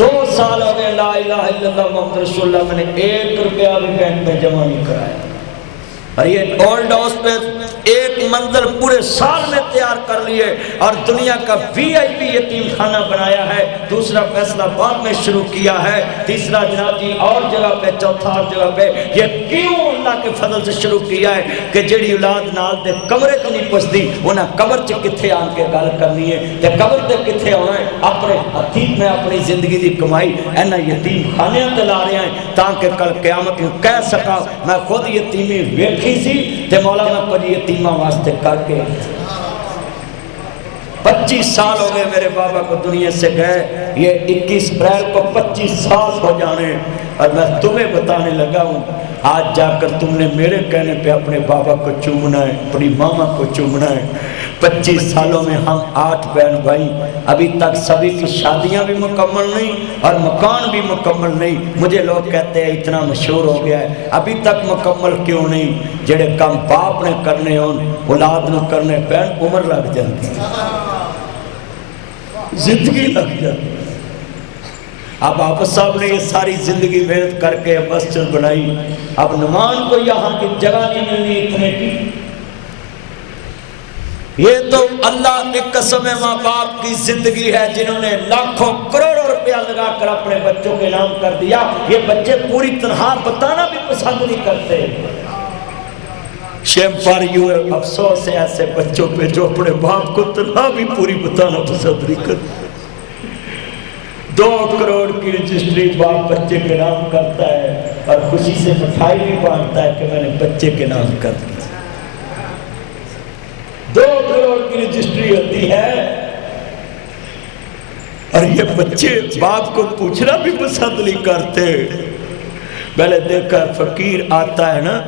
2 سال ہو گئے لا الہ الا اللہ محمد رسول اللہ میں نے 1 روپیہ بھی بینک میں جمع نہیں کرایا اور یہ اولڈ ہاؤس پہ ایک منظر پورے سال میں تیار کر لیے اور دنیا کا VIP یتیم خانہ بنایا ہے دوسرا فیصلہ بعد میں شروع کیا ہے تیسرا جناب جی اور جگہ پہ چوتھا اور جگہ پہ یہ کیوں اللہ کے فضل سے شروع کیا ہے کہ جڑی اولاد نال دے کمرے تو نہیں پسدی انہاں قبر چ کتھے آن کے گل کرنی ہے تے قبر تے کتھے آنا ہے اپنے ہتھیت میں اپنی زندگی دی کمائی اینا یتیم خانے تے لا رہے ہیں تاکہ کل قیامت میں کہہ سکا میں خود یتیمی ویکھی سی تے مولا میں کچھ یتیمہ واسطے کر کے 25 سال ہو گئے میرے بابا کو دنیا سے گئے یہ 21 اپریل کو 25 سال ہو جانے اور میں تمہیں بتانے لگا ہوں آج جا کر تم نے میرے کہنے پہ اپنے بابا کو چومنا ہے اپنی ماما کو چومنا ہے 25 سالوں میں ہم 8 بہن بھائی ابھی تک سبھی کی شادیاں بھی مکمل نہیں اور مکان بھی مکمل نہیں مجھے لوگ کہتے ہیں اتنا مشہور ہو گیا ہے ابھی تک مکمل کیوں نہیں جڑے کام باپ نے کرنے ہون اولاد نے کرنے بہن عمر لگ جاتی زندگی لگ جاتی اب آپ صاحب نے یہ ساری زندگی محنت کر کے مسجد بنائی اب نمان کو یہاں کی جگہ نہیں ملنی اتنے کی یہ تو اللہ کی قسم ماں باپ کی زندگی ہے جنہوں نے لاکھوں کروڑوں روپیہ لگا کر اپنے بچوں کے نام کر دیا یہ بچے پوری تنہا بتانا بھی پسند نہیں کرتے شیم پر یوں ہے افسوس ہے ایسے بچوں پہ جو اپنے باپ کو تنہا بھی پوری بتانا پسند نہیں کرتے 2 کروڑ کی رجسٹری باپ بچے کے نام کرتا ہے اور خوشی سے مٹھائی بھی بانٹتا ہے کہ میں نے بچے کے نام کر دیا 2 کروڑ کی رجسٹری ہوتی ہے اور یہ بچے باپ کو پوچھنا بھی پسند نہیں کرتے میں نے دیکھا فقیر آتا ہے نا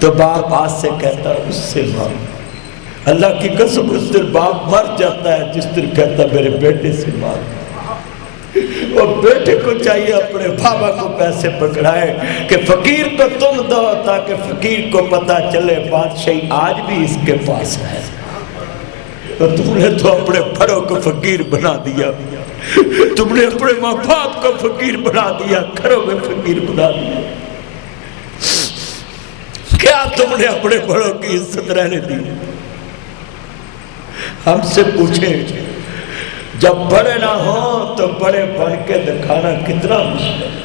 تو باپ آج سے کہتا ہے اس سے مانگ اللہ کی قسم اس دن باپ مر جاتا ہے جس دن کہتا میرے بیٹے سے مانگ اور بیٹے کو چاہیے اپنے بابا کو پیسے پکڑائے کہ فقیر کو تم دو تاکہ فقیر کو پتا چلے بادشاہی آج بھی اس کے پاس ہے اور تم نے تو اپنے بڑوں کو فقیر بنا دیا تم نے اپنے ماں باپ کو فقیر بنا دیا گھروں میں فقیر بنا دیا کیا تم نے اپنے بڑوں کی عزت رہنے دی؟ ہم سے پوچھیں جب بڑے نہ ہوں تو بڑے بن کے دکھانا کتنا مشکل ہے۔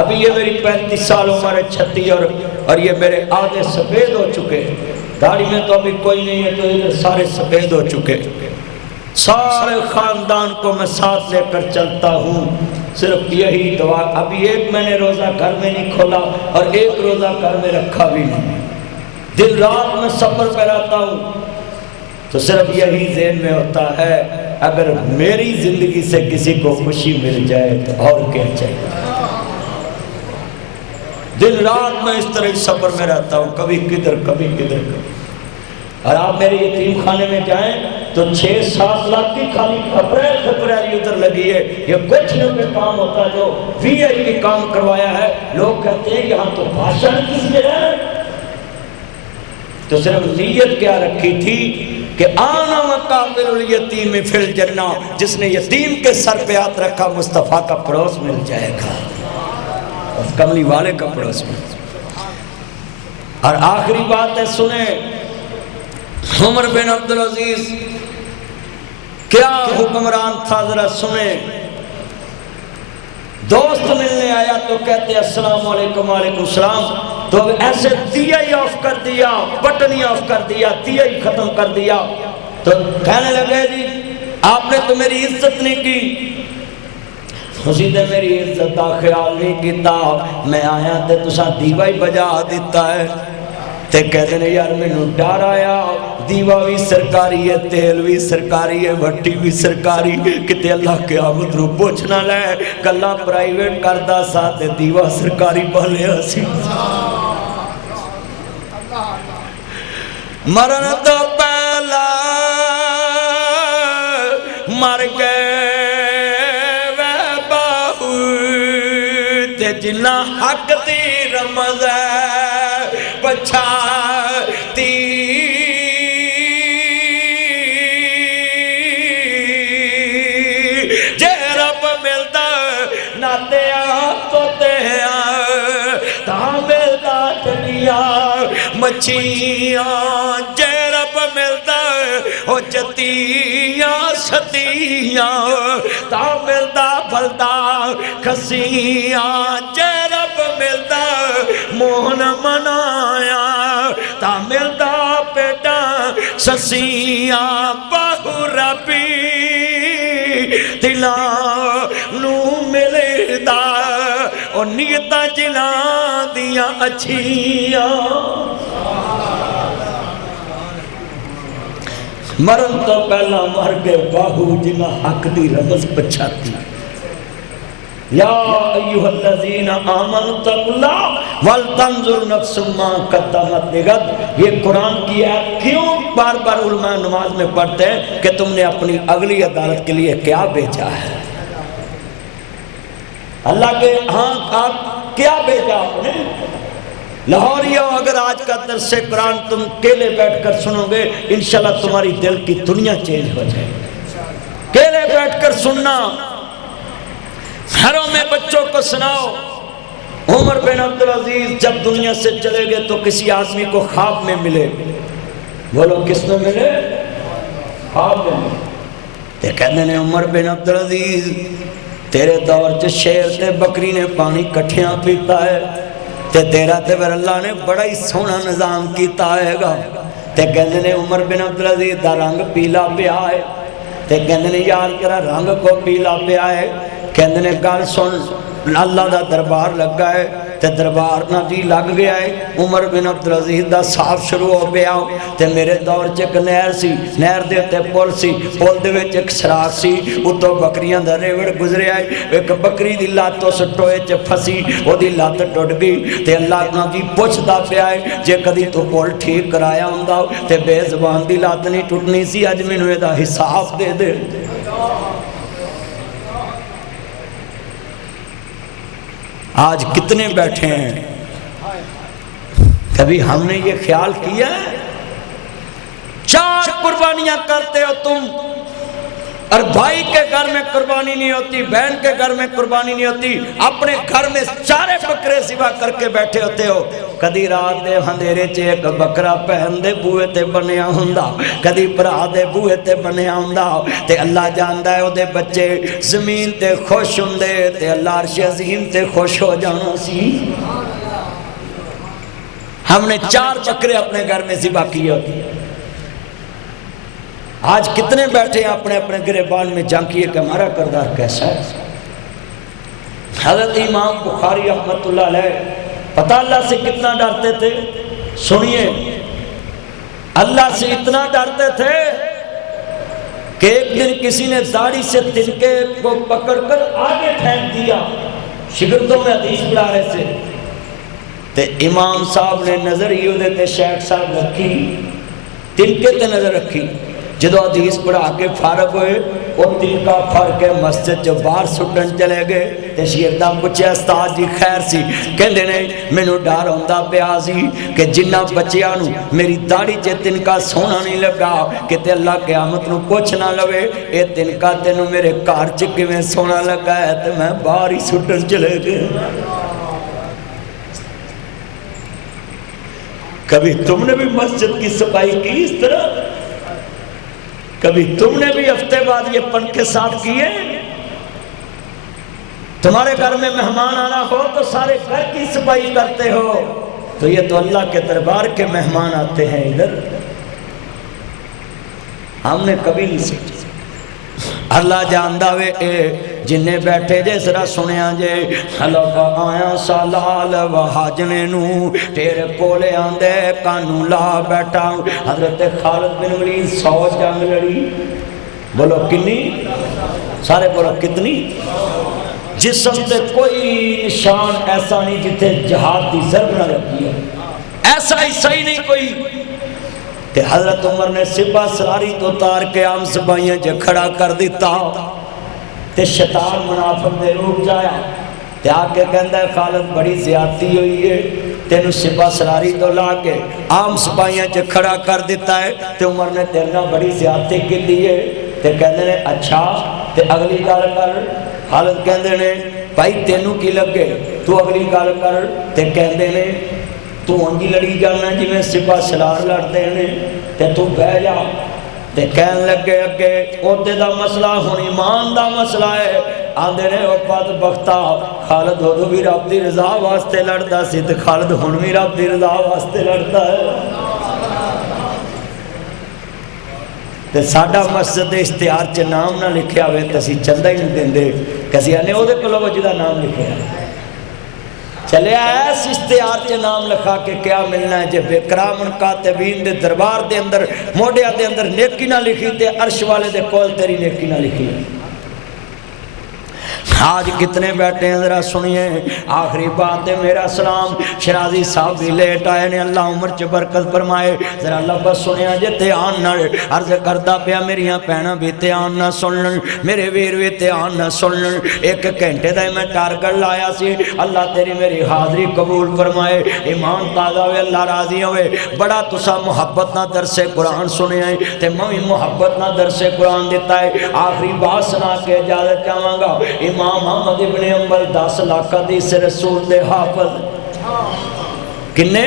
ابھی یہ میری 35 سال عمر ہے، 36 اور یہ میرے آدھے سفید ہو چکے، داڑھی میں تو ابھی کوئی نہیں ہے، تو یہ سارے سفید ہو چکے، سارے خاندان کو میں ساتھ لے کر چلتا ہوں، صرف یہی دعا۔ ابھی ایک میں نے روزہ گھر میں نہیں کھولا اور ایک روزہ گھر میں رکھا بھی نہیں، دن رات میں سفر پہ رہتا ہوں، تو صرف یہی ذہن میں ہوتا ہے اگر میری زندگی سے کسی کو خوشی مل جائے تو اور کیا چاہیے۔ دن رات میں اس طرح سفر میں رہتا ہوں، کبھی کدھر کبھی کدھر۔ اور آپ میرے یتیم خانے میں جائیں تو 6-7 لاکھ کی خالی کھپریاں ادھر لگی ہے، یہ کچھ نہ کوئی کام ہوتا ہے جو وی آئی پی کام کروایا ہے، لوگ کہتے ہیں یہاں تو بھاشن کس لیے ہے؟ تو صرف نیت کیا رکھی تھی کہ آنا مقابل الیتیم فی الجنہ، جس نے یتیم کے سر پہ ہاتھ رکھا مصطفیٰ کا پڑوس مل جائے گا، کملی والے کا پڑوس مل جائے گا۔ اور آخری بات ہے، سنیں عمر بن عبدالعزیز کیا حکمران تھا، ذرا سنیں۔ دوست ملنے آیا تو کہتے السلام علیکم، وعلیکم السلام، تو ایسے دیا ہی آف کر دیا، بٹن ہی آف کر دیا، دیا ہی ختم کر دیا، تو کہنے لگے جی آپ نے تو میری عزت نہیں کی۔ اسی نے میری عزت کا خیال نہیں کیتا، میں آیا تے تساں دیوا ہی بجا دیتا ہے، تے کہتے ہیں یار میں نو ڈر آیا، دیوا بھی سرکاری ہے، تیل بھی سرکاری ہے، بھٹی بھی سرکاری، کتے اللہ قیامت رو پوچھ نہ لے، گلا پرائیویٹ کردہ ساتھ دیوا سرکاری پہلے ہسی۔ مرن تو پہلا مر گئے وے باہو، تے جنہ حق دی رمض پچھاتی، جے رب ملتا ناتے تو تا ملتا چڑیا مچھیاں، جے رب ملتا ہو جتیاں ستیاں، تا ملتا پھلتا کھسیاں، جے رب ملتا موہن منایا، تا ملتا پیٹا سسیاں، بہو ربی دلاں نو ملے دا، اور نیتاں جناں دیاں اچھیاں۔ مرن تو پہلا مر گئے باہو جنہ حق دی رمز پچھاتی۔ یا ایوہ الذین آمنوا اتقوا اللہ ولتنظر نفس ما قدمت لغد۔ یہ قرآن کی آیت کیوں بار بار علماء نماز میں پڑھتے ہیں کہ تم نے اپنی اگلی عدالت کے لیے کیا بیچا ہے؟ اللہ کے ہاں آپ کیا بیچا آپ نے؟ لاہوریوں اگر آج کا درس قرآن تم کیلے بیٹھ کر سنو گے انشاءاللہ تمہاری دل کی دنیا چینج ہو جائے گی۔ کیلے بیٹھ کر سننا، گھروں میں بچوں کو سناؤ۔ عمر بن عبدالعزیز جب دنیا سے چلے گئے تو کسی آدمی کو خواب میں ملے، بولو کس میں ملے؟ خواب میں ملے، تے کہنے نے عمر بن عبدالعزیز تیرے دور چ شیر تے بکری نے پانی کٹھیاں پیتا ہے، تے تیرا تے پھر اللہ نے بڑا ہی سونا نظام کیتا ہے گا۔ تے کہنے نے عمر بن عبدالعزیز دا رنگ پیلا پیا ہے، تے کہنے نے یار تیرا رنگ کو پیلا پیا ہے، کہنے نے گل سن اللہ دا دربار لگا ہے، تے دربار نہ جی لگ گیا ہے۔ عمر بن عبدالعزیز دا صاف شروع ہو گیا، تے میرے دور چ ایک نہر سی، نہر دے تے پل سی، پل دے وچ ایک سراغ سی، اتوں بکریاں دا ریوڑ گزریا ہے، ایک بکری دی لات اس ٹوئے چ پھسی، او دی لات ٹوٹ گئی، تے اللہ نہ جی پوچھدا پیا ہے جے کدی تو پل ٹھیک کرایا ہوندا تے بے زبان دی لات نہیں ٹوٹنی سی، اج مینوں اے دا حساب دے دے۔ آج کتنے بیٹھے ہیں، کبھی ہم نے یہ خیال کیا ہے؟ 4 قربانیاں کرتے ہو تم، اور بھائی کے گھر میں قربانی نہیں ہوتی، بہن کے گھر میں قربانی نہیں ہوتی، اپنے گھر میں سارے بکرے سوا کر کے بیٹھے ہوتے ہو۔ کدی رات دے اندھیرے چ ایک بکرا بہن دے بوئے تے بنیا ہوندا، کدی بھرا دے بوئے تے بنیا ہوندا، تے اللہ جاندا ہے او دے بچے زمین تے خوش ہوندے تے اللہ عرش عظیم تے خوش ہو جانا سی۔ ہم نے 4 بکرے اپنے گھر میں ذبح کیے ہوتے ہیں۔ آج کتنے بیٹھے ہیں اپنے اپنے گریبان میں جھانکیے کہ ہمارا کردار کیسا ہے۔ حضرت امام بخاری رحمت اللہ علیہ پتہ اللہ سے کتنا ڈرتے تھے، سنیے، اللہ سے اتنا ڈرتے تھے کہ ایک دن کسی نے داڑھی سے تنکے کو پکڑ کر آگے پھینک دیا، شاگردوں میں حدیث پڑھا رہے تھے، تے امام صاحب نے نظر ہی دے تے شیخ صاحب رکھی، تنکے تے نظر رکھی، جدو حدیث پڑھا کے فارغ ہوئے اور تنکا پھڑ کے مسجد جو باہر سٹن چلے گئے تے شیردہ پوچھے استاد جی خیر سی، کہندے نے مینوں ڈر ہوندا پیا سی کہ جنہ بچیاں نو میری داڑھی چ تنکا سونا نہیں لگا کہ تے اللہ قیامت نو پوچھ نہ لوے اے تنکا تینوں میرے گھر چ کیویں سونا لگا ہے، تے میں باہر ہی سٹن چلے گئے۔ کبھی تم نے بھی مسجد کی صفائی کی اس طرح؟ کبھی تم نے بھی ہفتے بعد یہ پنکھے صاف کیے؟ تمہارے گھر میں مہمان آنا ہو تو سارے گھر کی صفائی کرتے ہو، تو یہ تو اللہ کے دربار کے مہمان آتے ہیں ادھر، ہم نے کبھی نہیں سوچا۔ اللہ جاندہ وے اے جنہیں بیٹھے جے ذرا سنیا جے، اللہ کا آیا سالال و حاجنے نو تیرے کولے آندے کانو لا بیٹھا۔ حضرت خالد بن ولید 100 جنگ لڑی، بولو کنی؟ سارے بولو کتنی؟ جسم تے کوئی نشان ایسا نہیں جتے جہاد دی ضرب نہ رکھی ہے، ایسا ہی صحیح نہیں کوئی۔ کہ حضرت عمر نے سپاہ سلاری تو تار کے عام سپاہیاں جے کھڑا کر دیتا، تے شیطان منافق دے روک جایا، تے آکے کہندہ ہے خالد بڑی زیادتی ہوئی ہے، تینو سپاہ سلاری تو لا کے عام سپاہیاں جے کھڑا کر دیتا ہے، تے عمر نے تیرنا بڑی زیادتی کی دیئے، تے کہندے نے اچھا تے اگلی گال کر۔ خالد کہندے نے بھائی تینو کی لگے، تو اگلی گال کر، تے کہندے نے تو انجی لڑی جانا جی میں سپاہ سلار لڑتے ہیں، تے تو بہ جا، تے کہن لگے اگے عہدے دا مسئلہ ہون ایمان دا مسئلہ ہے، آندے نے او بدبختہ خالد ہو بھی رب دی رضا واسطے لڑتا سی، تے خالد ہون بھی رب دی رضا واسطے لڑتا ہے۔ تے ساڈا مسجد اشتہار چ نام نہ لکھیا ہوئے تے اسی چندہ ہی نہیں دیندے، کسی آنے او دے کولو وجہ نام لکھیا ہے، چلے ایس اشتہار کے نام لکھا کہ کیا ملنا ہے جب اکرام کاتبین دے دربار دے اندر موڈیا دے اندر نیکی نہ لکھی تے عرش والے دے کول تیری نیکی نہ لکھی۔ آج کتنے بیٹھے ہیں ذرا سنیے، آخری بات ہے میرا سلام، شرازی صاحب بھی لیٹ آئے نے، اللہ عمر چ برکت فرمائے، ذرا لفظ سنیا جے دھیان نال عرض کردہ پیا میریاں بہناں بھی دھیان نہ سنن، میرے ویر بھی دھیان نہ سنن، 1 گھنٹے دا میں ٹارگٹ لایا سی، اللہ تیری میری حاضری قبول فرمائے، ایمان تازہ ہوئے، اللہ راضی ہوئے، بڑا تسا محبت نہ درس قرآن سنے ہیں تے میں محبت نہ درس قرآن دیتا ہے۔ آخری بات سنا کے اجازت چاہاں گا، امام محمد ابن حنبل 10 لاکھ حدیث رسول دے حافظ، کنے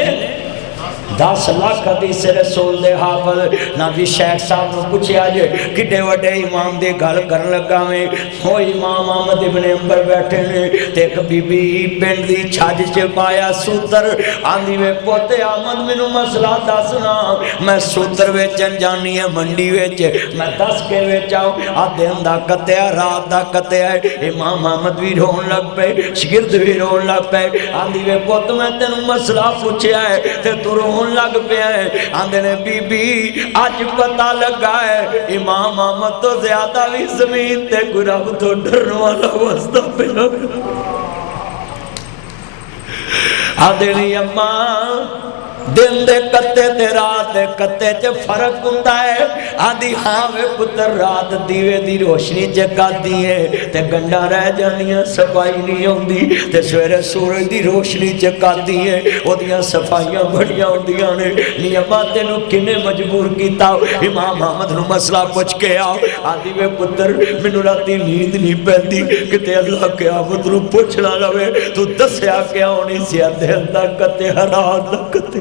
10 لاکھ حدیث رسول دے حافظ، نبی شیخ صاحب نے پوچھیا جے کڈے وڈے امام دے گل کرن لگا میں، وہ امام محمد ابن حنبل بیٹھے نے تے ایک بی بی پنڈ دی چھج چ پایا سوتر، آندی وے پوتے احمد مینوں مسئلہ دسنا، میں سوتر ویچن جانی ہے منڈی وچ، میں دس کے ویچاؤ، دن دا کتیا رات دا کتیا، امام محمد بھی رون لگ پے، شگرد بھی رون لگ پے، آندی وے پوت میں تینوں مسئلہ پوچھیا ہے تے تو رون لگ پیا ہے، آندے نے بی بی آج پتہ لگا ہے امام محمد تو زیادہ بھی زمین تے کوئی رب تو ڈرن والا واسطہ پہ لگا۔ آندے نے اماں دن دے کتے تے رات دے کتے چ فرق ہوندا ہے آندی ہاں وے پتر رات دیوے دی روشنی چکاتی ہے تے گنڈا رہ جانیاں صفائی نہیں ہوندی تے سویرے سورج دی روشنی چکاتی ہے اودیاں صفائیاں بڑیاں ہوندیاں نے نیما تینوں کنے مجبور کیتا امام احمد نو مسئلہ پوچھ کے آؤ آندی وے پتر مینوں راتی نیند نہیں پیندی کتے اللہ قیامت نو پوچھنا لوے تو دسیا کیا ہونی سی دل دا کتے حرام دا کتے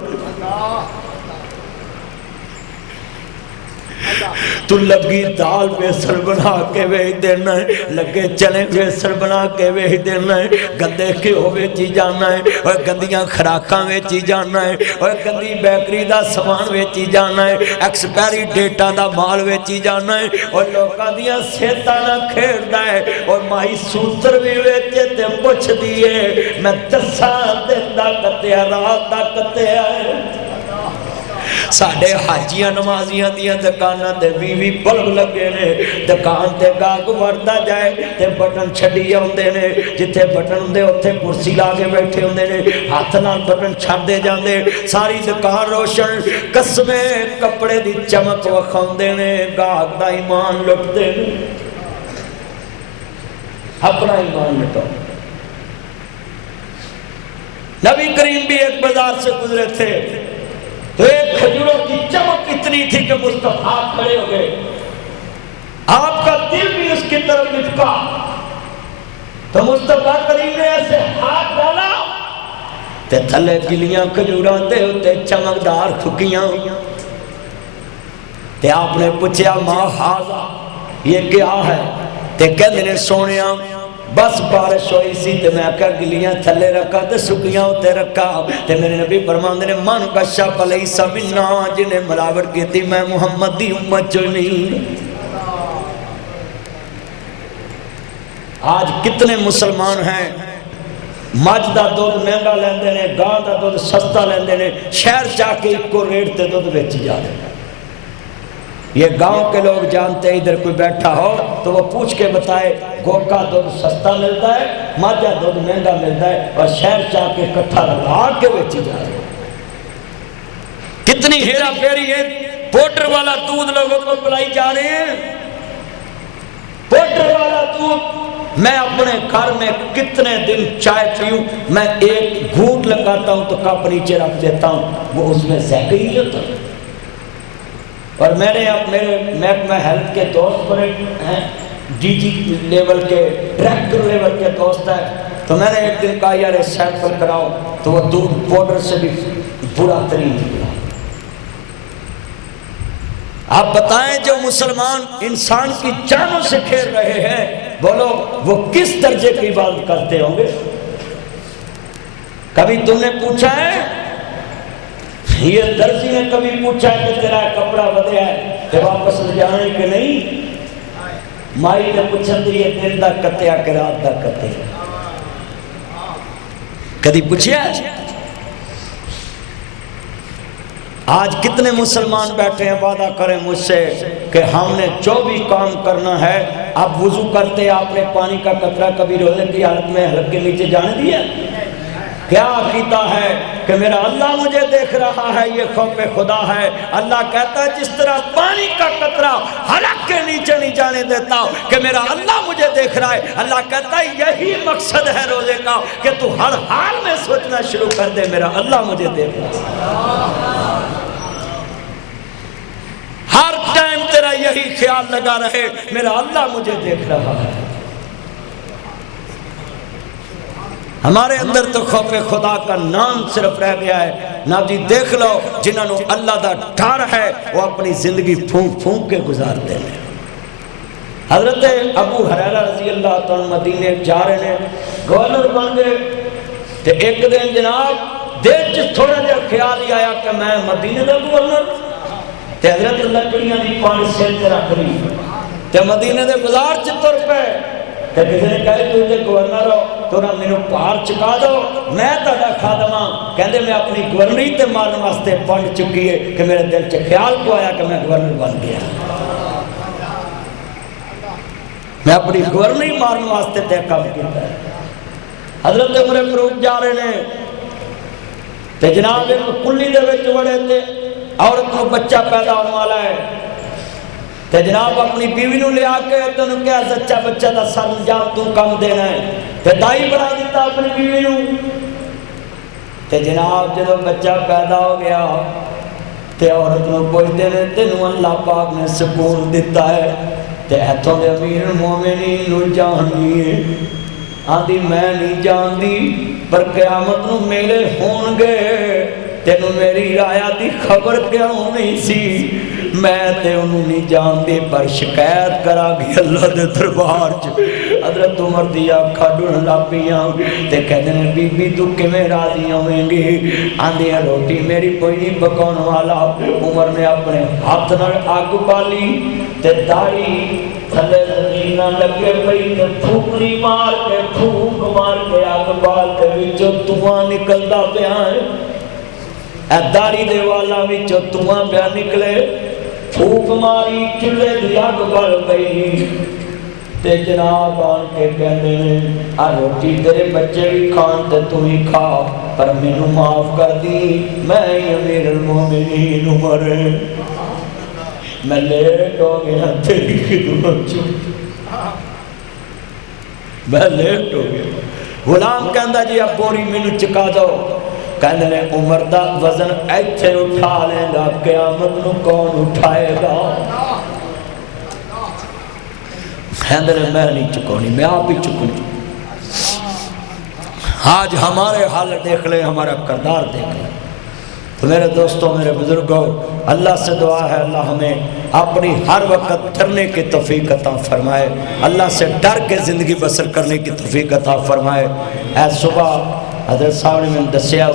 تو لگی دال بیسر بنا کے ویج دینا ہے لگے چلیں بیسر بنا کے ویج دینا ہے گندے کیوں ویچی جانا ہے اور گندیاں خراکاں ویچی جانا ہے اور گندی بیکری دا سامان ویچی جانا ہے ایکسپیری ڈیٹا دا مال ویچی جانا ہے اور لوکاں دیاں سیتا نہ کھیڑنا ہے اور ماہی سوتر بھی ویچے تے پوچھ دیئے میں دساں دن دا کتے رات دا کتے آئے ساڑھے حاجیاں نمازیاں دیاں دکانہ تے بیوی بلب لگے نے دکان تے گاگ وردہ جائے تے بٹن چھڑی ہوندے نے جتھے بٹن ہوندے اتھے کرسی لاگے بیٹھے ہوندے نے ہاتھ نال بٹن چھڑ دے جاندے ساری دکان روشن قسمیں کپڑے دی چمک وکھاوندے نے گاگ دا ایمان لٹ دے نے اپنا ایمان لٹو نبی کریم بھی ایک بازار سے گزرے تھے تو ایک کھجوروں کی چمک اتنی تھی کہ مصطفیٰ کھڑے ہو گئے آپ کا دل بھی اس کی طرف لٹکا تو مصطفیٰ کریم نے ایسے ہاتھ ڈالا تے تھلے گلیاں کھجوراں تے ہوتے چمکدار کھکیاں تے آپ نے پوچھا ماں حاضا یہ کیا ہے تے کہنے نے سونیاں بس بارش ہوئی سی تے میں کہا گلیاں تھلے رکھا تے سکیاں ہوتے رکھا تے میرے نبی فرماندے نے من کشف علیہ منا جنہیں ملاوٹ کی تھی میں محمد دی امت جو نہیں آج کتنے مسلمان ہیں مجھ دا دودھ مہنگا لیندے نے گاں دا دودھ سستا لیندے نے شہر جا کے ایک کو ریٹ تے دودھ بیچی جا دے یہ گاؤں کے لوگ جانتے ہیں ادھر کوئی بیٹھا ہو تو وہ پوچھ کے بتائے گو کا دودھ سستا ملتا ہے ماجہ دودھ مہنگا ملتا ہے اور شہر چاہ کے کٹھا لگا کے بیچی جا رہے کتنی ہیرا پھیری ہے پوٹر والا دودھ لوگوں کو پلائی جا رہے ہیں پوٹر والا دودھ میں اپنے گھر میں کتنے دن چائے پیوں میں ایک گھونٹ لگاتا ہوں تو کپ نیچے رکھ دیتا ہوں وہ اس میں ذائقہ ہی ہوتا ہے اور میرے محکمہ ہیلتھ کے دوست بڑے ہیں ڈی جی لیول کے ڈائریکٹر لیول کے دوست ہیں تو میں نے ایک دن کہا یار سیمپل کراؤ تو وہ دودھ پاؤڈر سے بھی برا ترین نکلا آپ بتائیں جو مسلمان انسان کی جانوں سے کھیل رہے ہیں بولو وہ کس درجے کی عبادت کرتے ہوں گے کبھی تم نے پوچھا ہے یہ درزی نے کبھی پوچھا ہے کہ تیرا کپڑا بدیا ہے کہ واپس لے جانے کہ نہیں مائی نے پوچھا تھی یہ دن دا کتیا کہ رات دا کتیا کدھی پوچھیا آج کتنے مسلمان بیٹھے ہیں وعدہ کریں مجھ سے کہ ہم نے جو بھی کام کرنا ہے اب وضو کرتے آپ نے پانی کا قطرہ کبھی روزے کی حالت میں حلق کے نیچے جانے دیا کیا عقیدہ ہے کہ میرا اللہ مجھے دیکھ رہا ہے یہ خوف خدا ہے اللہ کہتا ہے جس طرح پانی کا قطرہ حلق کے نیچے نہیں جانے دیتا کہ میرا اللہ مجھے دیکھ رہا ہے اللہ کہتا ہے یہی مقصد ہے روزے کا کہ تو ہر حال میں سوچنا شروع کر دے میرا اللہ مجھے دیکھ رہا ہے ہر ٹائم تیرا یہی خیال لگا رہے میرا اللہ مجھے دیکھ رہا ہے ہمارے اندر تو خوف خدا کا نام صرف رہ گیا ہے ناب جی دیکھ لو جنہوں نے اللہ دا ڈر ہے وہ اپنی زندگی پھونک پھونک کے گزارتے ہیں حضرت ابو ہریرہ رضی اللہ تعالیٰ مدینے جا رہے ہیں گورنر بن گئے تو ایک دن جناب دیر چھ تھوڑا جا خیال ہی آیا کہ میں مدینے دا گورنر تو حضرت لکڑیاں دی پانی سیل تے رکھ رہی تو مدینے دے بازار چھ تر پہ کہ کسی نے کہے تو یہ گورنر ہو تو نہ میں پار چکا دو میں تاڑا خادم ہاں کہندے میں اپنی گورنری تے مارن واسطے پڑھ چکی ہے کہ میرے دل چ خیال کو آیا کہ میں گورنر بن گیا میں اپنی گورنری مارن واسطے تے کام کیتا ہے حضرت عمر فاروق جا رہے ہیں تے جناب ایک کلی دے وچ وڑے تے عورت کو بچہ پیدا ہونے والا ہے تے جناب اپنی بیوی نو لیا کے تینوں کیا سچا بچہ دا سر انجام تو کم دینا ہے تے دائی بنا دیتا اپنی بیوی نو تے جناب جدو بچہ پیدا ہو گیا تے عورت نو پوچھتے نے تینوں اللہ پاک نے سکون دیتا ہے تے ایتھوں دے امیر المومنین نو جانی ہے آندھی میں نہیں جاندی پر قیامت نو میلے ہون گے تینوں میری رایا دی خبر کیوں نہیں سی میں تے انہوں نہیں جاندی پر شکایت کرا گی اللہ دے دربار چ حضرت عمر دی آنکھاں ڈھون لاپیاں تے کہتے ہیں بی بی تو کمیں راضی ہوئیں گی آندھی ہے روٹی میری کوئی نہیں پکاؤن والا عمر نے اپنے ہاتھ نال آگ بالی تے داڑھی تھلے زمین نہ لگے پئی تے پھوکنی مار کے پھوک مار کے آگ بال تے وچوں تواں نکلدا پیا ہے اے داڑھی دے والا وچوں تواں پیا نکلے پھوک ماری چولہے دی آگ بل پئی تے جناب آن کے کہندے نے آ روٹی تیرے بچے بھی کھان تے تو ہی کھا پر مینوں معاف کر دی میں امیر المومنین عمر میں لیٹ ہو گیا تیری خدمت چ میں لیٹ ہو گیا غلام کہندا جی اب بوری مینوں چکا دو کہندے نے عمر دا وزن ایتھے اٹھا لے گا قیامت نو کون اٹھائے گا کہندے نے میں نہیں چکونی میں آپ ہی چکوں آج ہمارے حال دیکھ لیں ہمارا کردار دیکھ لیں تو میرے دوستوں میرے بزرگوں اللہ سے دعا ہے اللہ ہمیں اپنی ہر وقت ڈرنے کی توفیق عطا فرمائے اللہ سے ڈر کے زندگی بسر کرنے کی توفیق عطا فرمائے اے صبح حضرت صاحب نے میں دسیا